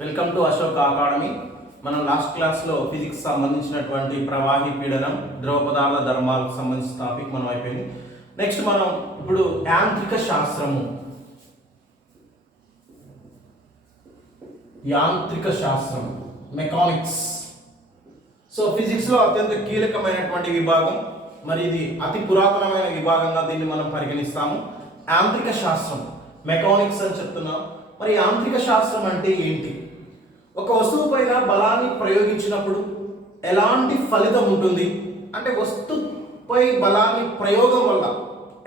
Welcome to Ashok academy. మనం last క్లాస్లో physics సంబంధించినటువంటి ప్రవాహి పీడనం ద్రవ పదార్థ ధర్మాలకు సంబంధించిన టాపిక్ మనం అయిపోయింది. నెక్స్ట్ మనం ఇప్పుడు యాంత్రిక శాస్త్రం మెకానిక్స్. సో ఫిజిక్స్లో అత్యంత కీలకమైనటువంటి విభాగం, మరి ఇది అతి పురాతనమైన విభాగంగా దీన్ని మనం పరిగణిస్తాము. యాంత్రిక శాస్త్రం మెకానిక్స్ అని చెప్తున్నాం. మరి యాంత్రిక శాస్త్రం అంటే ఏంటి? ఒక వస్తువు పైన బలాన్ని ప్రయోగించినప్పుడు ఎలాంటి ఫలితం ఉంటుంది, అంటే వస్తువుపై బలాన్ని ప్రయోగం వల్ల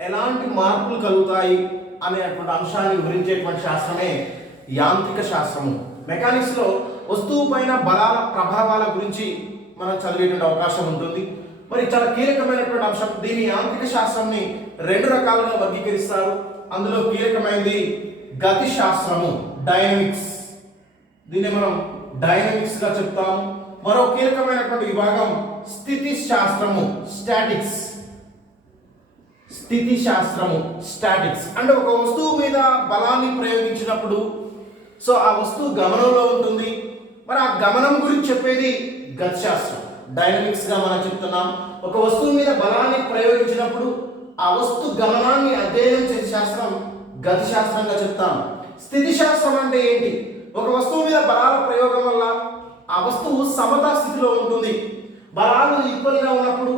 ఎలాంటి మార్పులు కలుగుతాయి అనేటువంటి అంశాన్ని వివరించేటువంటి శాస్త్రమే యాంత్రిక శాస్త్రము. మెకానిక్స్లో వస్తువు పైన బలాల ప్రభావాల గురించి మనం చదివేటువంటి అవకాశం ఉంటుంది. మరి చాలా కీలకమైనటువంటి అంశం. దీని యాంత్రిక శాస్త్రాన్ని రెండు రకాలుగా వర్గీకరిస్తారు. అందులో కీలకమైనది గతి శాస్త్రము, డైనమిక్స్. దీన్ని మనం డైనమిక్స్ గా చెప్తాము. మరో కీలకమైనటువంటి విభాగం స్థితి శాస్త్రము, స్టాటిక్స్. స్థితి శాస్త్రము, స్టాటిక్స్ అంటే ఒక వస్తువు మీద బలాన్ని ప్రయోగించినప్పుడు సో ఆ వస్తువు గమనంలో ఉంటుంది. మరి ఆ గమనం గురించి చెప్పేది గతి శాస్త్రం, డైనమిక్స్ గా మనం చెప్తున్నాం. ఒక వస్తువు మీద బలాన్ని ప్రయోగించినప్పుడు ఆ వస్తు గమనాన్ని అధ్యయనం చేసే శాస్త్రం గతి శాస్త్రంగా చెప్తాం. స్థితి శాస్త్రం అంటే ఏంటి? ఒక వస్తువు మీద బలాల ప్రయోగం వల్ల ఆ వస్తువు సమతా స్థితిలో ఉంటుంది. బలాలు ఈక్వల్ గా ఉన్నప్పుడు,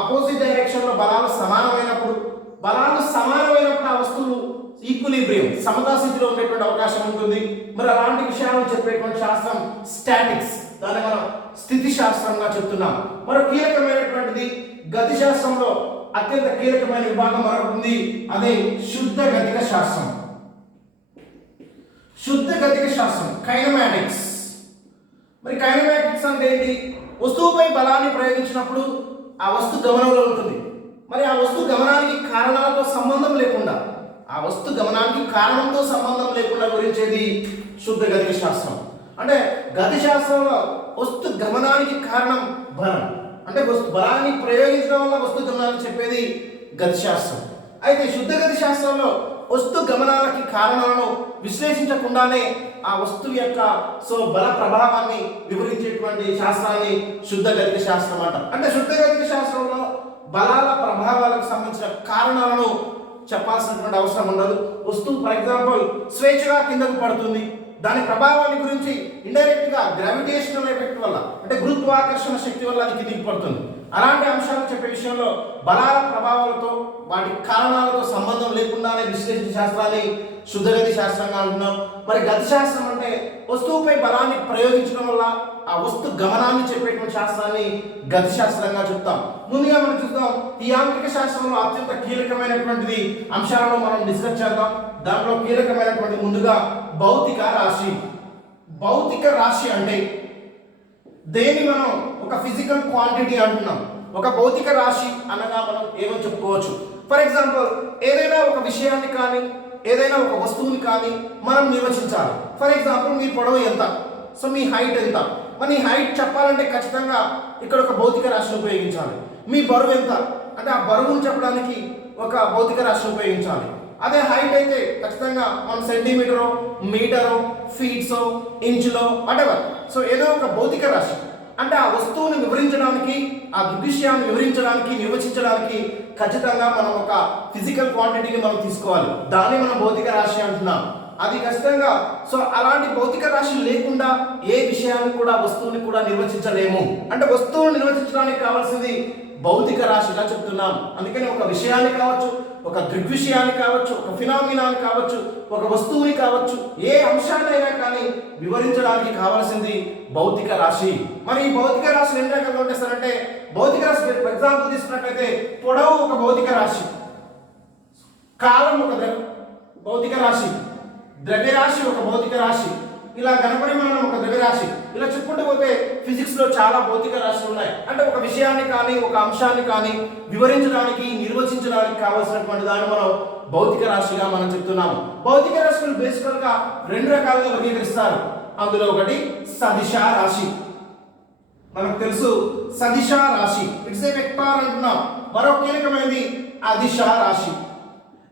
అపోజిట్ డైరెక్షన్ లో బలాలు సమానమైనప్పుడు ఆ వస్తువు ఈక్విలిబ్రియం, సమతా స్థితిలో ఉండేటువంటి అవకాశం ఉంటుంది. మరి అలాంటి విషయాలను చెప్పేటువంటి శాస్త్రం స్టాటిక్స్, దాన్ని మనం స్థితి శాస్త్రంగా చెప్తున్నాం. మరో కీలకమైనటువంటిది గతి శాస్త్రంలో అత్యంత కీలకమైన విభాగం మరొకటి ఉంది, అదే శుద్ధ గతిక శాస్త్రం. శుద్ధ గతిక శాస్త్రం, కైనమాటిక్స్. మరి కైనమాటిక్స్ అంటే ఏంటి? వస్తువుపై బలాన్ని ప్రయోగించినప్పుడు ఆ వస్తువు గమనంలో ఉంటుంది. మరి ఆ వస్తువు గమనానికి కారణాలతో సంబంధం లేకుండా, ఆ వస్తు గమనానికి కారణంతో సంబంధం లేకుండా గురించేది శుద్ధ గతిక శాస్త్రం. అంటే గతి శాస్త్రంలో వస్తు గమనానికి కారణం బలం, అంటే బలాన్ని ప్రయోగించడం వల్ల వస్తు గమనాన్ని చెప్పేది గతి శాస్త్రం. అయితే శుద్ధ గతి శాస్త్రంలో వస్తు గమనాలకి కారణాలను విశ్లేషించకుండానే ఆ వస్తువు యొక్క బల ప్రభావాన్ని వివరించేటువంటి శాస్త్రాన్ని శుద్ధ గతిక శాస్త్రం అంటారు. అంటే శుద్ధ గతిక శాస్త్రంలో బలాల ప్రభావాలకు సంబంధించిన కారణాలను చెప్పాల్సినటువంటి అవసరం ఉండదు. వస్తువు ఫర్ ఎగ్జాంపుల్ స్వేచ్ఛగా కిందకు పడుతుంది, దాని ప్రభావాన్ని గురించి ఇండైరెక్ట్ గా గ్రావిటేషనల్ ఎఫెక్ట్ వల్ల, అంటే గురుత్వాకర్షణ శక్తి వల్ల అది కిందికి పడుతుంది. అలాంటి అంశాలు చెప్పే విషయంలో బలాల ప్రభావాలతో వాటి కారణాలతో సంబంధం లేకుండానే విశ్లేషణ శాస్త్రాన్ని శుద్ధగతి శాస్త్రంగా అంటున్నాం. మరి గతి శాస్త్రం అంటే వస్తువుపై బలాన్ని ప్రయోగించడం వల్ల ఆ వస్తు గమనాన్ని చెప్పేటువంటి శాస్త్రాన్ని గతి శాస్త్రంగా చెప్తాం. ముందుగా మనం చూద్దాం, ఈ యాంత్రిక శాస్త్రంలో అత్యంత కీలకమైనటువంటిది అంశాలను మనం డిస్కస్ చేద్దాం. దాంట్లో కీలకమైనటువంటి ముందుగా భౌతిక రాశి. భౌతిక రాశి అంటే దేని మనం ఒక ఫిజికల్ క్వాంటిటీ అంటున్నాం. ఒక భౌతిక రాశి అనగా మనం ఏమని చెప్పుకోవచ్చు? ఫర్ ఎగ్జాంపుల్ ఏదైనా ఒక విషయాన్ని కానీ ఏదైనా ఒక వస్తువుని కానీ మనం నిర్వచించాలి. ఫర్ ఎగ్జాంపుల్ మీ పొడవు ఎంత, సో మీ హైట్ ఎంత. మరి ఈ హైట్ చెప్పాలంటే ఖచ్చితంగా ఇక్కడ ఒక భౌతిక రాశిని ఉపయోగించాలి. మీ బరువు ఎంత అంటే ఆ బరువును చెప్పడానికి ఒక భౌతిక రాశిని ఉపయోగించాలి. అదే హైట్ అయితే ఖచ్చితంగా మనం సెంటీమీటరో, మీటరో, ఫీట్సో, ఇంచులో వాటెవర్, సో ఏదో ఒక భౌతిక రాశి. అంటే ఆ వస్తువుని వివరించడానికి, ఆ దృగ్విషయాన్ని వివరించడానికి, నిర్వచించడానికి ఖచ్చితంగా మనం ఒక ఫిజికల్ క్వాంటిటీని మనం తీసుకోవాలి. దాన్ని మనం భౌతిక రాశి అంటున్నాం. అది ఖచ్చితంగా అలాంటి భౌతిక రాశి లేకుండా ఏ విషయాన్ని కూడా, వస్తువుని కూడా నిర్వచించలేము. అంటే వస్తువుని నిర్వచించడానికి కావాల్సింది భౌతిక రాశిగా చెప్తున్నాం. అందుకని ఒక విషయాన్ని కావచ్చు, ఒక దృగ్విషయాన్ని కావచ్చు, ఒక ఫినామినాన్ని కావచ్చు, ఒక వస్తువుని కావచ్చు, ఏ అంశాన్నైనా కానీ వివరించడానికి కావాల్సింది భౌతిక రాశి. మరి ఈ భౌతిక రాశి ఎన్ని రకాలుగా ఉంటాయంటే, భౌతిక రాశి ఎగ్జాంపుల్ తీసుకున్నట్లయితే పొడవు ఒక భౌతిక రాశి, కాలం ఒక భౌతిక రాశి, ద్రవ్యరాశి ఒక భౌతిక రాశి, ఇలా ఘనపరిమాణం ఒక ద్రవ్యరాశి. ఇలా చెప్పుకుంటూ పోతే ఫిజిక్స్ లో చాలా భౌతిక రాశులు ఉన్నాయి. అంటే ఒక విషయాన్ని కానీ ఒక అంశాన్ని కానీ వివరించడానికి, నిర్వచించడానికి కావాల్సినటువంటి దాన్ని మనం భౌతిక రాశిగా మనం చెప్తున్నాము. భౌతిక రాశులు బేసికల్ గా రెండు రకాలుగా వర్గీకరిస్తారు. అందులో ఒకటి సదిశ రాశి, మనకు తెలుసు సదిశ రాశి, ఇట్స్ ఏ వెక్టార్ అంటున్నాం. మరో కీలకమైనది అదిశ రాశి.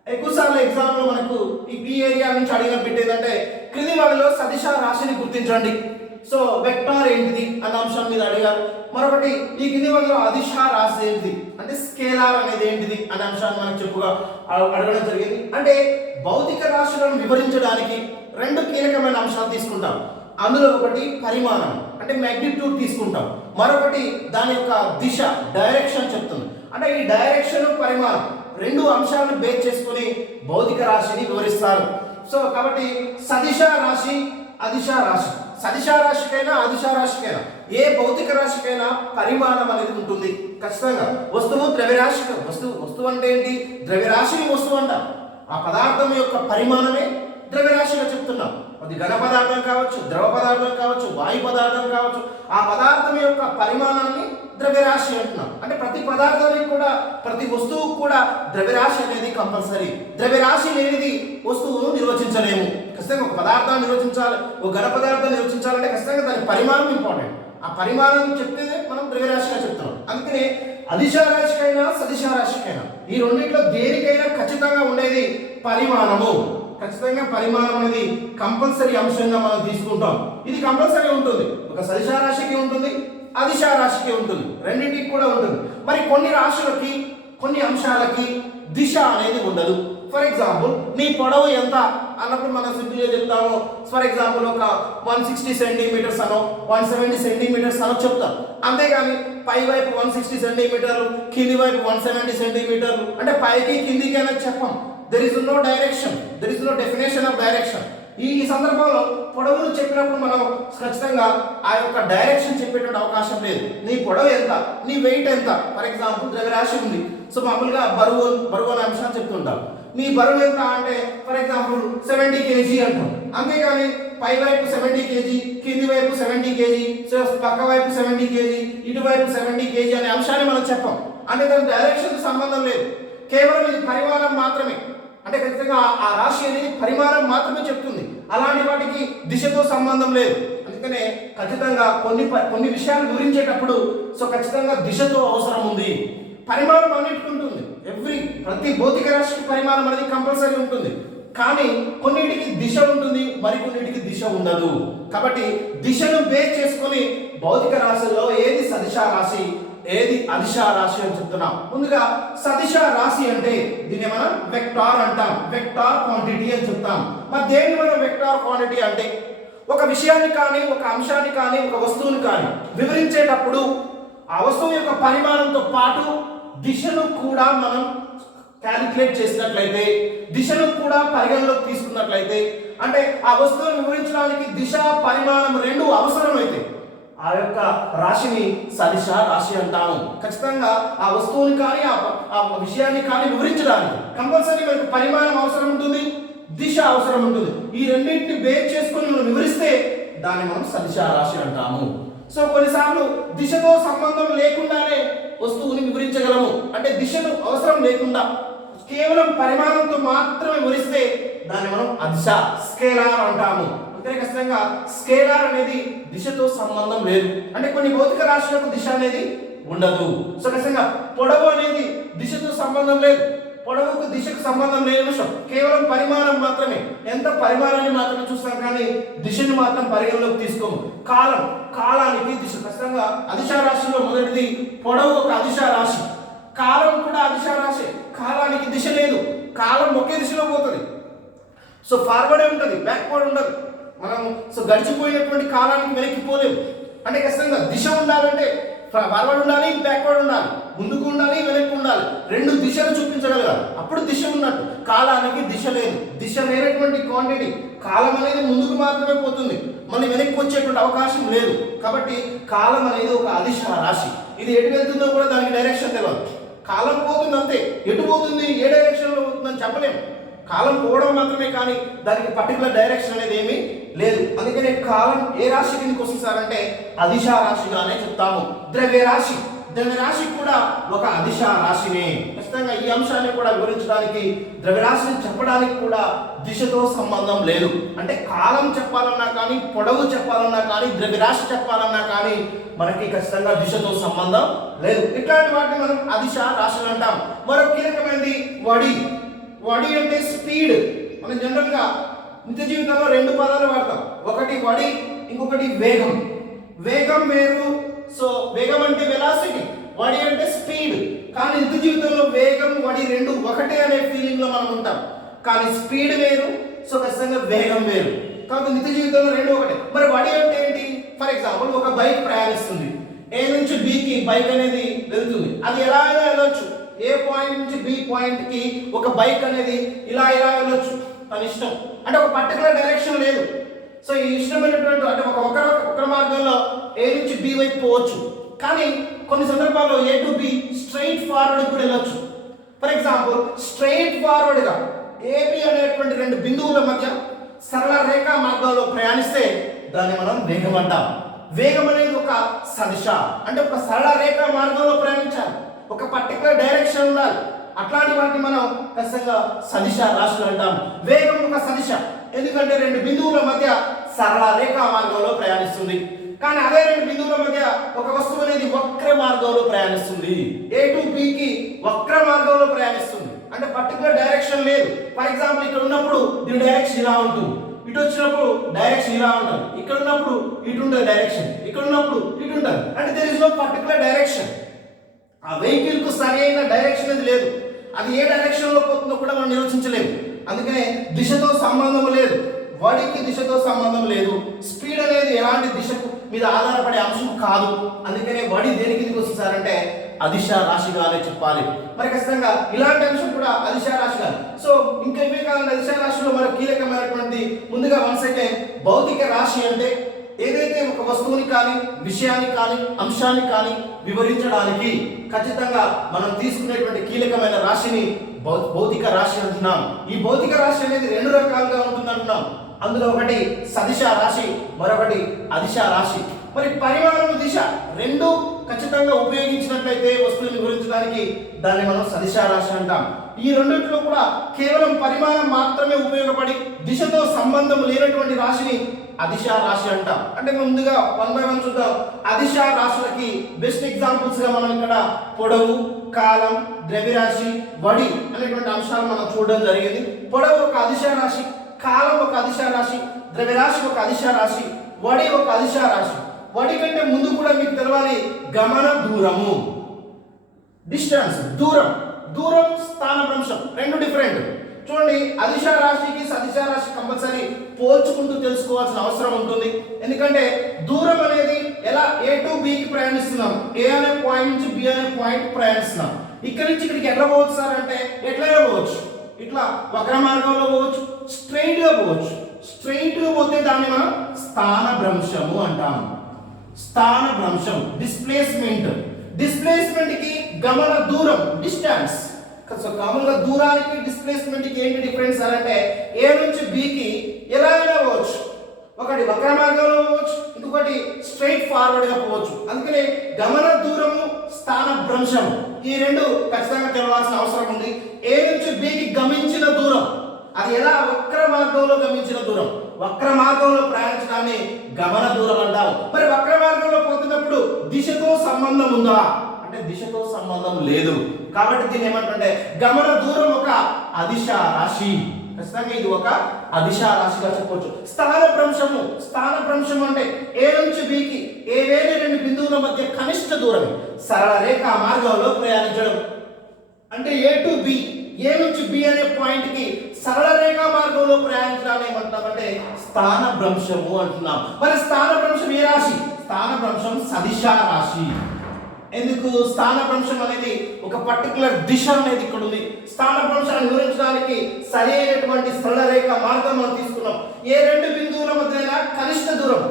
ఎక్కువసార్లు ఎగ్జామ్ లో మనకు ఈ పి ఏరియా నుంచి అడిగిన బిట్ ఏంటంటే క్రింది వాటిలో సదిశ రాశిని గుర్తించండి. సో వెక్టార్ ఏంటిది అన్న అంశం మీద అడిగారు. మరొకటి ఈ కింది వాటిలో అదిశ రాశి ఏంటిది అంటే స్కేలార్ అనేది ఏంటిది అనే అంశాన్ని మనకు చెప్పుగా అడగడం జరిగింది. అంటే భౌతిక రాశులను వివరించడానికి రెండు కీలకమైన అంశాలు తీసుకుంటాం. అందులో ఒకటి పరిమాణం అంటే మ్యాగ్నిట్యూడ్ తీసుకుంటాం, మరొకటి దాని యొక్క దిశ డైరెక్షన్ చెప్తుంది. అంటే ఈ డైరెక్షన్ పరిమాణం రెండు అంశాలను బేస్ చేసుకుని భౌతిక రాశిని వివరిస్తారు. సో కాబట్టి సదిశ రాశి అదిశ రాశి, సదిశ రాశికైనా అదిశ రాశికైనా ఏ భౌతిక రాశికైనా పరిమాణం అనేది ఉంటుంది ఖచ్చితంగా. వస్తువు ద్రవ్యరాశి, వస్తువు అంటే ఏంటి? ద్రవ్యరాశిని వస్తువు అంట. ఆ పదార్థం యొక్క పరిమాణమే ద్రవ్యరాశిగా చెప్తున్నాం. అది ఘన పదార్థం కావచ్చు, ద్రవ పదార్థం కావచ్చు, వాయు పదార్థం కావచ్చు, ఆ పదార్థం యొక్క పరిమాణాన్ని ద్రవ్యరాశి అంటున్నాం. అంటే ప్రతి పదార్థానికి కూడా ప్రతి వస్తువుకు కూడా ద్రవ్యరాశి అనేది కంపల్సరీ. ద్రవ్యరాశి లేనిది వస్తువును నిర్వచించలేము. ఖచ్చితంగా ఒక పదార్థాన్ని నిర్వచించాలి, ఒక ఘన పదార్థాన్ని నిర్వచించాలంటే ఖచ్చితంగా దాని పరిమాణం ఇంపార్టెంట్. ఆ పరిమాణం చెప్తేనే మనం ద్రవ్యరాశిగా చెప్తున్నాం. అందుకనే అదిశ రాశికైనా సదిశ రాశికైనా ఈ రెండింటిలో దేనికైనా ఖచ్చితంగా ఉండేది పరిమాణము. ఖచ్చితంగా పరిమాణం అనేది కంపల్సరీ అంశంగా మనం తీసుకుంటాం. ఇది కంపల్సరీ ఉంటుంది. ఒక సదిశ రాశికి ఉంటుంది, అదిశ రాశికి ఉంటుంది, రెండింటికి కూడా ఉంటుంది. మరి కొన్ని రాశులకి కొన్ని అంశాలకి దిశ అనేది ఉండదు. ఫర్ ఎగ్జాంపుల్ నీ పొడవు ఎంత అన్నప్పుడు మనం సింపుల్గా చెప్తాము. ఫర్ ఎగ్జాంపుల్ ఒక 160 సెంటీమీటర్స్ అనో 170 సెంటీమీటర్స్ అనో చెప్తాం. అంతేగాని పై వైపు 160 సెంటీమీటర్లు, కింది వైపు 170 సెంటీమీటర్లు అంటే పైకి కిందికి అనేది చెప్పం. There is no direction, there is no definition of direction. ఈ సందర్భంలో పొడవును చెప్పినప్పుడు మనం ఖచ్చితంగా ఆ యొక్క డైరెక్షన్ చెప్పేటువంటి అవకాశం లేదు. నీ పొడవు ఎంత, నీ వెయిట్ ఎంత. ఫర్ ఎగ్జాంపుల్ ద్రవ్యరాశి ఉంది, సో మామూలుగా బరువు అనే అంశాన్ని చెప్తుంటాం. నీ బరువు ఎంత అంటే ఫర్ ఎగ్జాంపుల్ 70 kg అంటాం. అంతేగాని పై వైపు 70 kg, కింది వైపు 70 kg, సో పక్క వైపు 70 kg, ఇటువైపు 70 kg అనే అంశాన్ని మనం చెప్పం. అంటే దాని డైరెక్షన్ సంబంధం లేదు, కేవలం ఇది పరిమాణం మాత్రమే. అంటే ఖచ్చితంగా ఆ రాశి అనేది పరిమాణం మాత్రమే చెప్తుంది, అలాంటి వాటికి దిశతో సంబంధం లేదు. అందుకనే ఖచ్చితంగా కొన్ని విషయాలు వివరించేటప్పుడు సో ఖచ్చితంగా దిశతో అవసరం ఉంది. పరిమాణం అన్నిటికీ ఉంటుంది. ప్రతి భౌతిక రాశికి పరిమాణం అనేది కంపల్సరీ ఉంటుంది. కానీ కొన్నిటికి దిశ ఉంటుంది, మరికొన్నిటికి దిశ ఉండదు. కాబట్టి దిశను బేస్ చేసుకొని భౌతిక రాశుల్లో ఏది సదిశ రాశి, ఏది అదిశ రాశి అని చెప్తున్నాం. ముందుగా సదిశ రాశి అంటే దీన్ని మనం వెక్టార్ అంటాం, వెక్టార్ క్వాంటిటీ అని చెప్తాం. మరి దేన్ని మనం వెక్టార్ క్వాంటిటీ అంటే ఒక విషయాన్ని కానీ, ఒక అంశాన్ని కానీ, ఒక వస్తువుని కానీ వివరించేటప్పుడు ఆ వస్తువు యొక్క పరిమాణంతో పాటు దిశను కూడా మనం క్యాలిక్యులేట్ చేసినట్లయితే, దిశను కూడా పరిగణలోకి తీసుకున్నట్లయితే, అంటే ఆ వస్తువును వివరించడానికి దిశ పరిమాణం రెండు అవసరమైతే ఆ యొక్క రాశిని సదిశ రాశి అంటాము. ఖచ్చితంగా ఆ వస్తువుని కానీ ఆ విషయాన్ని కానీ వివరించడానికి కంపల్సరీ మనకు పరిమాణం అవసరం ఉంటుంది, దిశ అవసరం ఉంటుంది. ఈ రెండింటిని బేస్ చేసుకొని మనం వివరిస్తే దాన్ని మనం సదిశ రాశి అంటాము. సో కొన్నిసార్లు దిశతో సంబంధం లేకుండానే వస్తువుని వివరించగలము. అంటే దిశను అవసరం లేకుండా కేవలం పరిమాణంతో మాత్రమే వివరిస్తే దాన్ని మనం అదిశ స్కేలార్ అంటాము. అంటే ఖచ్చితంగా స్కేలార్ అనేది దిశతో సంబంధం లేదు. అంటే కొన్ని భౌతిక రాశులకు దిశ అనేది ఉండదు. సో ఖచ్చితంగా పొడవు అనేది దిశతో సంబంధం లేదు, పొడవుకు దిశకు సంబంధం లేని విషయం, కేవలం పరిమాణం మాత్రమే. ఎంత పరిమాణాన్ని మాత్రమే చూస్తాం కానీ దిశను మాత్రం పరిగణలోకి తీసుకోము. కాలానికి దిశ ఖచ్చితంగా అదిశ రాశిలో మొదటిది పొడవు ఒక అదిశ రాశి, కాలం కూడా అదిశ రాశి. కాలానికి దిశ లేదు, కాలం ఒకే దిశలో పోతుంది. సో ఫార్వర్డే ఉంటుంది, బ్యాక్వర్డ్ ఉండదు. మనం సో గడిచిపోయినటువంటి కాలానికి వెనక్కిపోలేము. అంటే ఖచ్చితంగా దిశ ఉండాలంటే ఫార్వర్డ్ ఉండాలి, బ్యాక్వర్డ్ ఉండాలి, ముందుకు ఉండాలి, వెనక్కి ఉండాలి, రెండు దిశలు చూపించగలగాలి, అప్పుడు దిశ ఉన్నట్టు. కాలానికి దిశ లేదు, దిశ లేనటువంటి క్వాంటిటీ. కాలం అనేది ముందుకు మాత్రమే పోతుంది, మళ్ళీ వెనక్కి వచ్చేటువంటి అవకాశం లేదు. కాబట్టి కాలం అనేది ఒక అదిశ రాశి. ఇది ఎటు వెళ్తుందో కూడా దానికి డైరెక్షన్ తెలియదు. కాలం పోతుంది అంతే, ఎటు పోతుంది, ఏ డైరెక్షన్లో పోతుందని చెప్పలేము. కాలం పోవడం మాత్రమే కానీ దానికి పర్టికులర్ డైరెక్షన్ అనేది ఏమీ లేదు. అందుకనే కాలం ఏ రాశి కిందకి వస్తుందంటే అదిశ రాశిగానే చెప్తాము. ద్రవ్యరాశి కూడా ఒక అదిశ రాశినే. ఖచ్చితంగా ఈ అంశాన్ని కూడా వివరించడానికి ద్రవ్యరాశిని చెప్పడానికి కూడా దిశతో సంబంధం లేదు. అంటే కాలం చెప్పాలన్నా కానీ, పొడవు చెప్పాలన్నా కానీ, ద్రవ్యరాశి చెప్పాలన్నా కానీ మనకి ఖచ్చితంగా దిశతో సంబంధం లేదు. ఇట్లాంటి వాటిని మనం అదిశ రాశులు అంటాం. మరో కీలకమైనది వడి అంటే స్పీడ్. మనం జనరల్గా నిత్య జీవితంలో రెండు పదాలు వాడతాం, ఒకటి వడి, ఇంకొకటి వేగం. వేగం వేరు. సో వేగం అంటే వెలాసిటీ, వడి అంటే స్పీడ్. కానీ నిత్య జీవితంలో వేగం వడి రెండు ఒకటే అనే ఫీలింగ్ లో మనం ఉంటాం. కానీ స్పీడ్ వేరు, సో ఖచ్చితంగా వేగం వేరు. కాబట్టి నిత్య జీవితంలో రెండు ఒకటే. మరి వడి అంటే ఏంటి? ఫర్ ఎగ్జాంపుల్ ఒక బైక్ ప్రయాణిస్తుంది, ఏ నుంచి బికి బైక్ అనేది వెళ్తుంది. అది ఎలా అయినా వెళ్ళొచ్చు, ఏ పాయింట్ నుంచి బి పాయింట్ కి ఒక బైక్ అనేది ఇలా వెళ్ళొచ్చు, తన ఇష్టం. అంటే ఒక పర్టికులర్ డైరెక్షన్ లేదు. సో ఈ ఇష్టమైనటువంటి అంటే ఒక మార్గంలో ఏ నుంచి బి వైపు పోవచ్చు. కానీ కొన్ని సందర్భాల్లో A to be straight forward కూడా వెళ్ళొచ్చు. ఫర్ ఎగ్జాంపుల్ స్ట్రైట్ ఫార్వర్డ్ గా ఏబి అనేటువంటి రెండు బిందువుల మధ్య సరళ రేఖా మార్గంలో ప్రయాణిస్తే దాన్ని మనం వేగం అంటాం. వేగం అనేది ఒక సదిశ, అంటే ఒక సరళ రేఖా మార్గంలో ప్రయాణించాలి, ఒక పర్టికులర్ డైరెక్షన్ ఉండాలి. అట్లాంటి వాటిని మనం ఖచ్చితంగా సదిశ రాశులు అంటాం. వేగం ఒక సదిశ, ఎందుకంటే రెండు బిందువుల మధ్య సరళ రేఖా మార్గంలో ప్రయాణిస్తుంది. కానీ అదే రెండు బిందువుల మధ్య ఒక వస్తువు అనేది వక్ర మార్గంలో ప్రయాణిస్తుంది. ఏ టు బి కి వక్ర మార్గంలో ప్రయాణిస్తుంది, అంటే పర్టికులర్ డైరెక్షన్ లేదు. ఫర్ ఎగ్జాంపుల్ ఇక్కడ ఉన్నప్పుడు దీని డైరెక్షన్ ఇలా ఉంటుంది, ఇటు వచ్చినప్పుడు డైరెక్షన్ ఇలా ఉంటుంది, ఇక్కడ ఉన్నప్పుడు ఇటు ఉంటుంది డైరెక్షన్, ఇక్కడ ఉన్నప్పుడు ఇటు ఉంటుంది. అంటే there is no particular direction. ఆ వెహికల్ కు సరైన డైరెక్షన్ అనేది లేదు. అది ఏ డైరెక్షన్ లో పోతుందో కూడా మనం నిర్వచించలేము. అందుకనే దిశతో సంబంధం లేదు, వడికి దిశతో సంబంధం లేదు. స్పీడ్ అనేది ఎలాంటి దిశకు మీద ఆధారపడే అంశం కాదు. అందుకనే వడి దేనికి కిందకి వస్తుందంటే అదిశ రాశిగానే చెప్పాలి. మరి ఖచ్చితంగా ఇలాంటి అంశం కూడా అదిశ రాశిగా. సో ఇంకా ఇవే కాకుండా అదిశ రాశిలో మనకు కీలకమైనటువంటి ముందుగా వన్స్ అయితే భౌతిక రాశి అంటే ఏదైతే ఒక వస్తువుని కానీ విషయాన్ని కానీ అంశాన్ని కానీ వివరించడానికి ఖచ్చితంగా మనం తీసుకునేటువంటి కీలకమైన రాశిని భౌతిక రాశి అంటున్నాం. ఈ భౌతిక రాశి అనేది రెండు రకాలుగా ఉంటుంది అంటున్నాం. అందులో ఒకటి సదిశ రాశి, మరొకటి అదిశ రాశి. మరి పరిమాణం దిశ రెండు ఖచ్చితంగా ఉపయోగించినట్లయితే వస్తువుని గురించడానికి దాన్ని మనం సదిశ రాశి అంటాం. ఈ రెండింటిలో కూడా కేవలం పరిమాణం మాత్రమే ఉపయోగపడి దిశతో సంబంధం లేనటువంటి రాశిని అదిశ రాశి అంటాం. అంటే ముందుగా 1 by 1 చూద్దాం. అదిశ రాశులకి బెస్ట్ ఎగ్జాంపుల్స్ గా మనం ఇక్కడ పొడవు, కాలం, ద్రవ్యరాశి, వడి అనేటువంటి అంశాలు మనం చూడడం జరిగింది. పొడవు ఒక అదిశ రాశి, కాలం ఒక అదిశ రాశి, ద్రవ్యరాశి ఒక అదిశ రాశి, వడి ఒక అదిశ రాశి. వడి కంటే ముందు కూడా మీకు తెలవాలి గమన దూరము, డిస్టెన్స్, దూరం. దూరం స్థానభ్రంశం రెండు డిఫరెంట్. చూడండి, అదిశ రాశికి సదిశ రాశి కంపల్సరీ పోల్చుకుంటూ తెలుసుకోవాల్సిన అవసరం ఉంటుంది. ఎందుకంటే దూరం అనేది ఎలా ఏ టు బికి ప్రయాణిస్తున్నాం, ఏ అనే పాయింట్ నుంచి బి అనే పాయింట్ ప్రయాణిస్తున్నాం. ఇక్కడి నుంచి ఇక్కడికి ఎట్లా పోవచ్చు సార్ అంటే ఎట్లయినా పోవచ్చు. ఇట్లా వక్ర మార్గంలో పోవచ్చు, స్ట్రైట్ గా పోవచ్చు. స్ట్రైట్ గా పోతే దాన్ని మనం స్థానభ్రంశము అంటాం. స్థానభ్రంశం, డిస్ప్లేస్మెంట్. డిస్ప్లేస్మెంట్ కి గమన దూరం, డిస్టెన్స్. సో కామన్ గా దూరానికి డిస్ప్లేస్మెంట్ కి ఏంటి డిఫరెన్స్ అంటే ఏ నుంచి బి కి ఎలా అయినా పోవచ్చు. ఒకటి వక్ర మార్గంలో పోవచ్చు, ఇంకొకటి స్ట్రైట్ ఫార్వర్డ్ గా పోవచ్చు. అందుకనే గమన దూరము, స్థానభ్రంశం ఈ రెండు ఖచ్చితంగా తెలవాల్సిన అవసరం ఉంది. ఏ నుంచి బి కి గమించిన దూరం, అది ఎలా వక్ర మార్గంలో గమించిన దూరం. వక్ర మార్గంలో ప్రయాణించడాన్ని గమన దూరం అంటారు. మరి వక్ర మార్గంలో పోతున్నప్పుడు దిశతో సంబంధం ఉందా అంటే దిశతో సంబంధం లేదు. కాబట్టి దీన్ని ఏమంటే గమన దూరం ఒక అదిశ రాశి. ఖచ్చితంగా ఇది ఒక అదిశ రాశిగా చెప్పవచ్చు. స్థానభ్రంశము, స్థానభ్రంశం అంటే ఏ నుంచి బికి ఏవేని రెండు బిందువుల మధ్య కనిష్ట దూరం, సరళ రేఖా మార్గంలో ప్రయాణించడం. అంటే ఏ టు బి, ఏ నుంచి బి అనే పాయింట్ కి సరళ రేఖా మార్గంలో ప్రయాణించడాన్ని ఏమంటామంటే స్థానభ్రంశము అంటున్నాం. మరి స్థానభ్రంశం ఏ రాశి? స్థానభ్రంశం సదిశ రాశి. ఎందుకు? స్థానభ్రంశం అనేది ఒక పర్టికులర్ దిశ అనేది ఇక్కడ ఉంది. స్థానభ్రంశాన్ని వివరించడానికి సరైనటువంటి సరళ రేఖ మార్గం మనం తీసుకున్నాం. ఏ రెండు బిందువుల మధ్య కనిష్ట దూరం,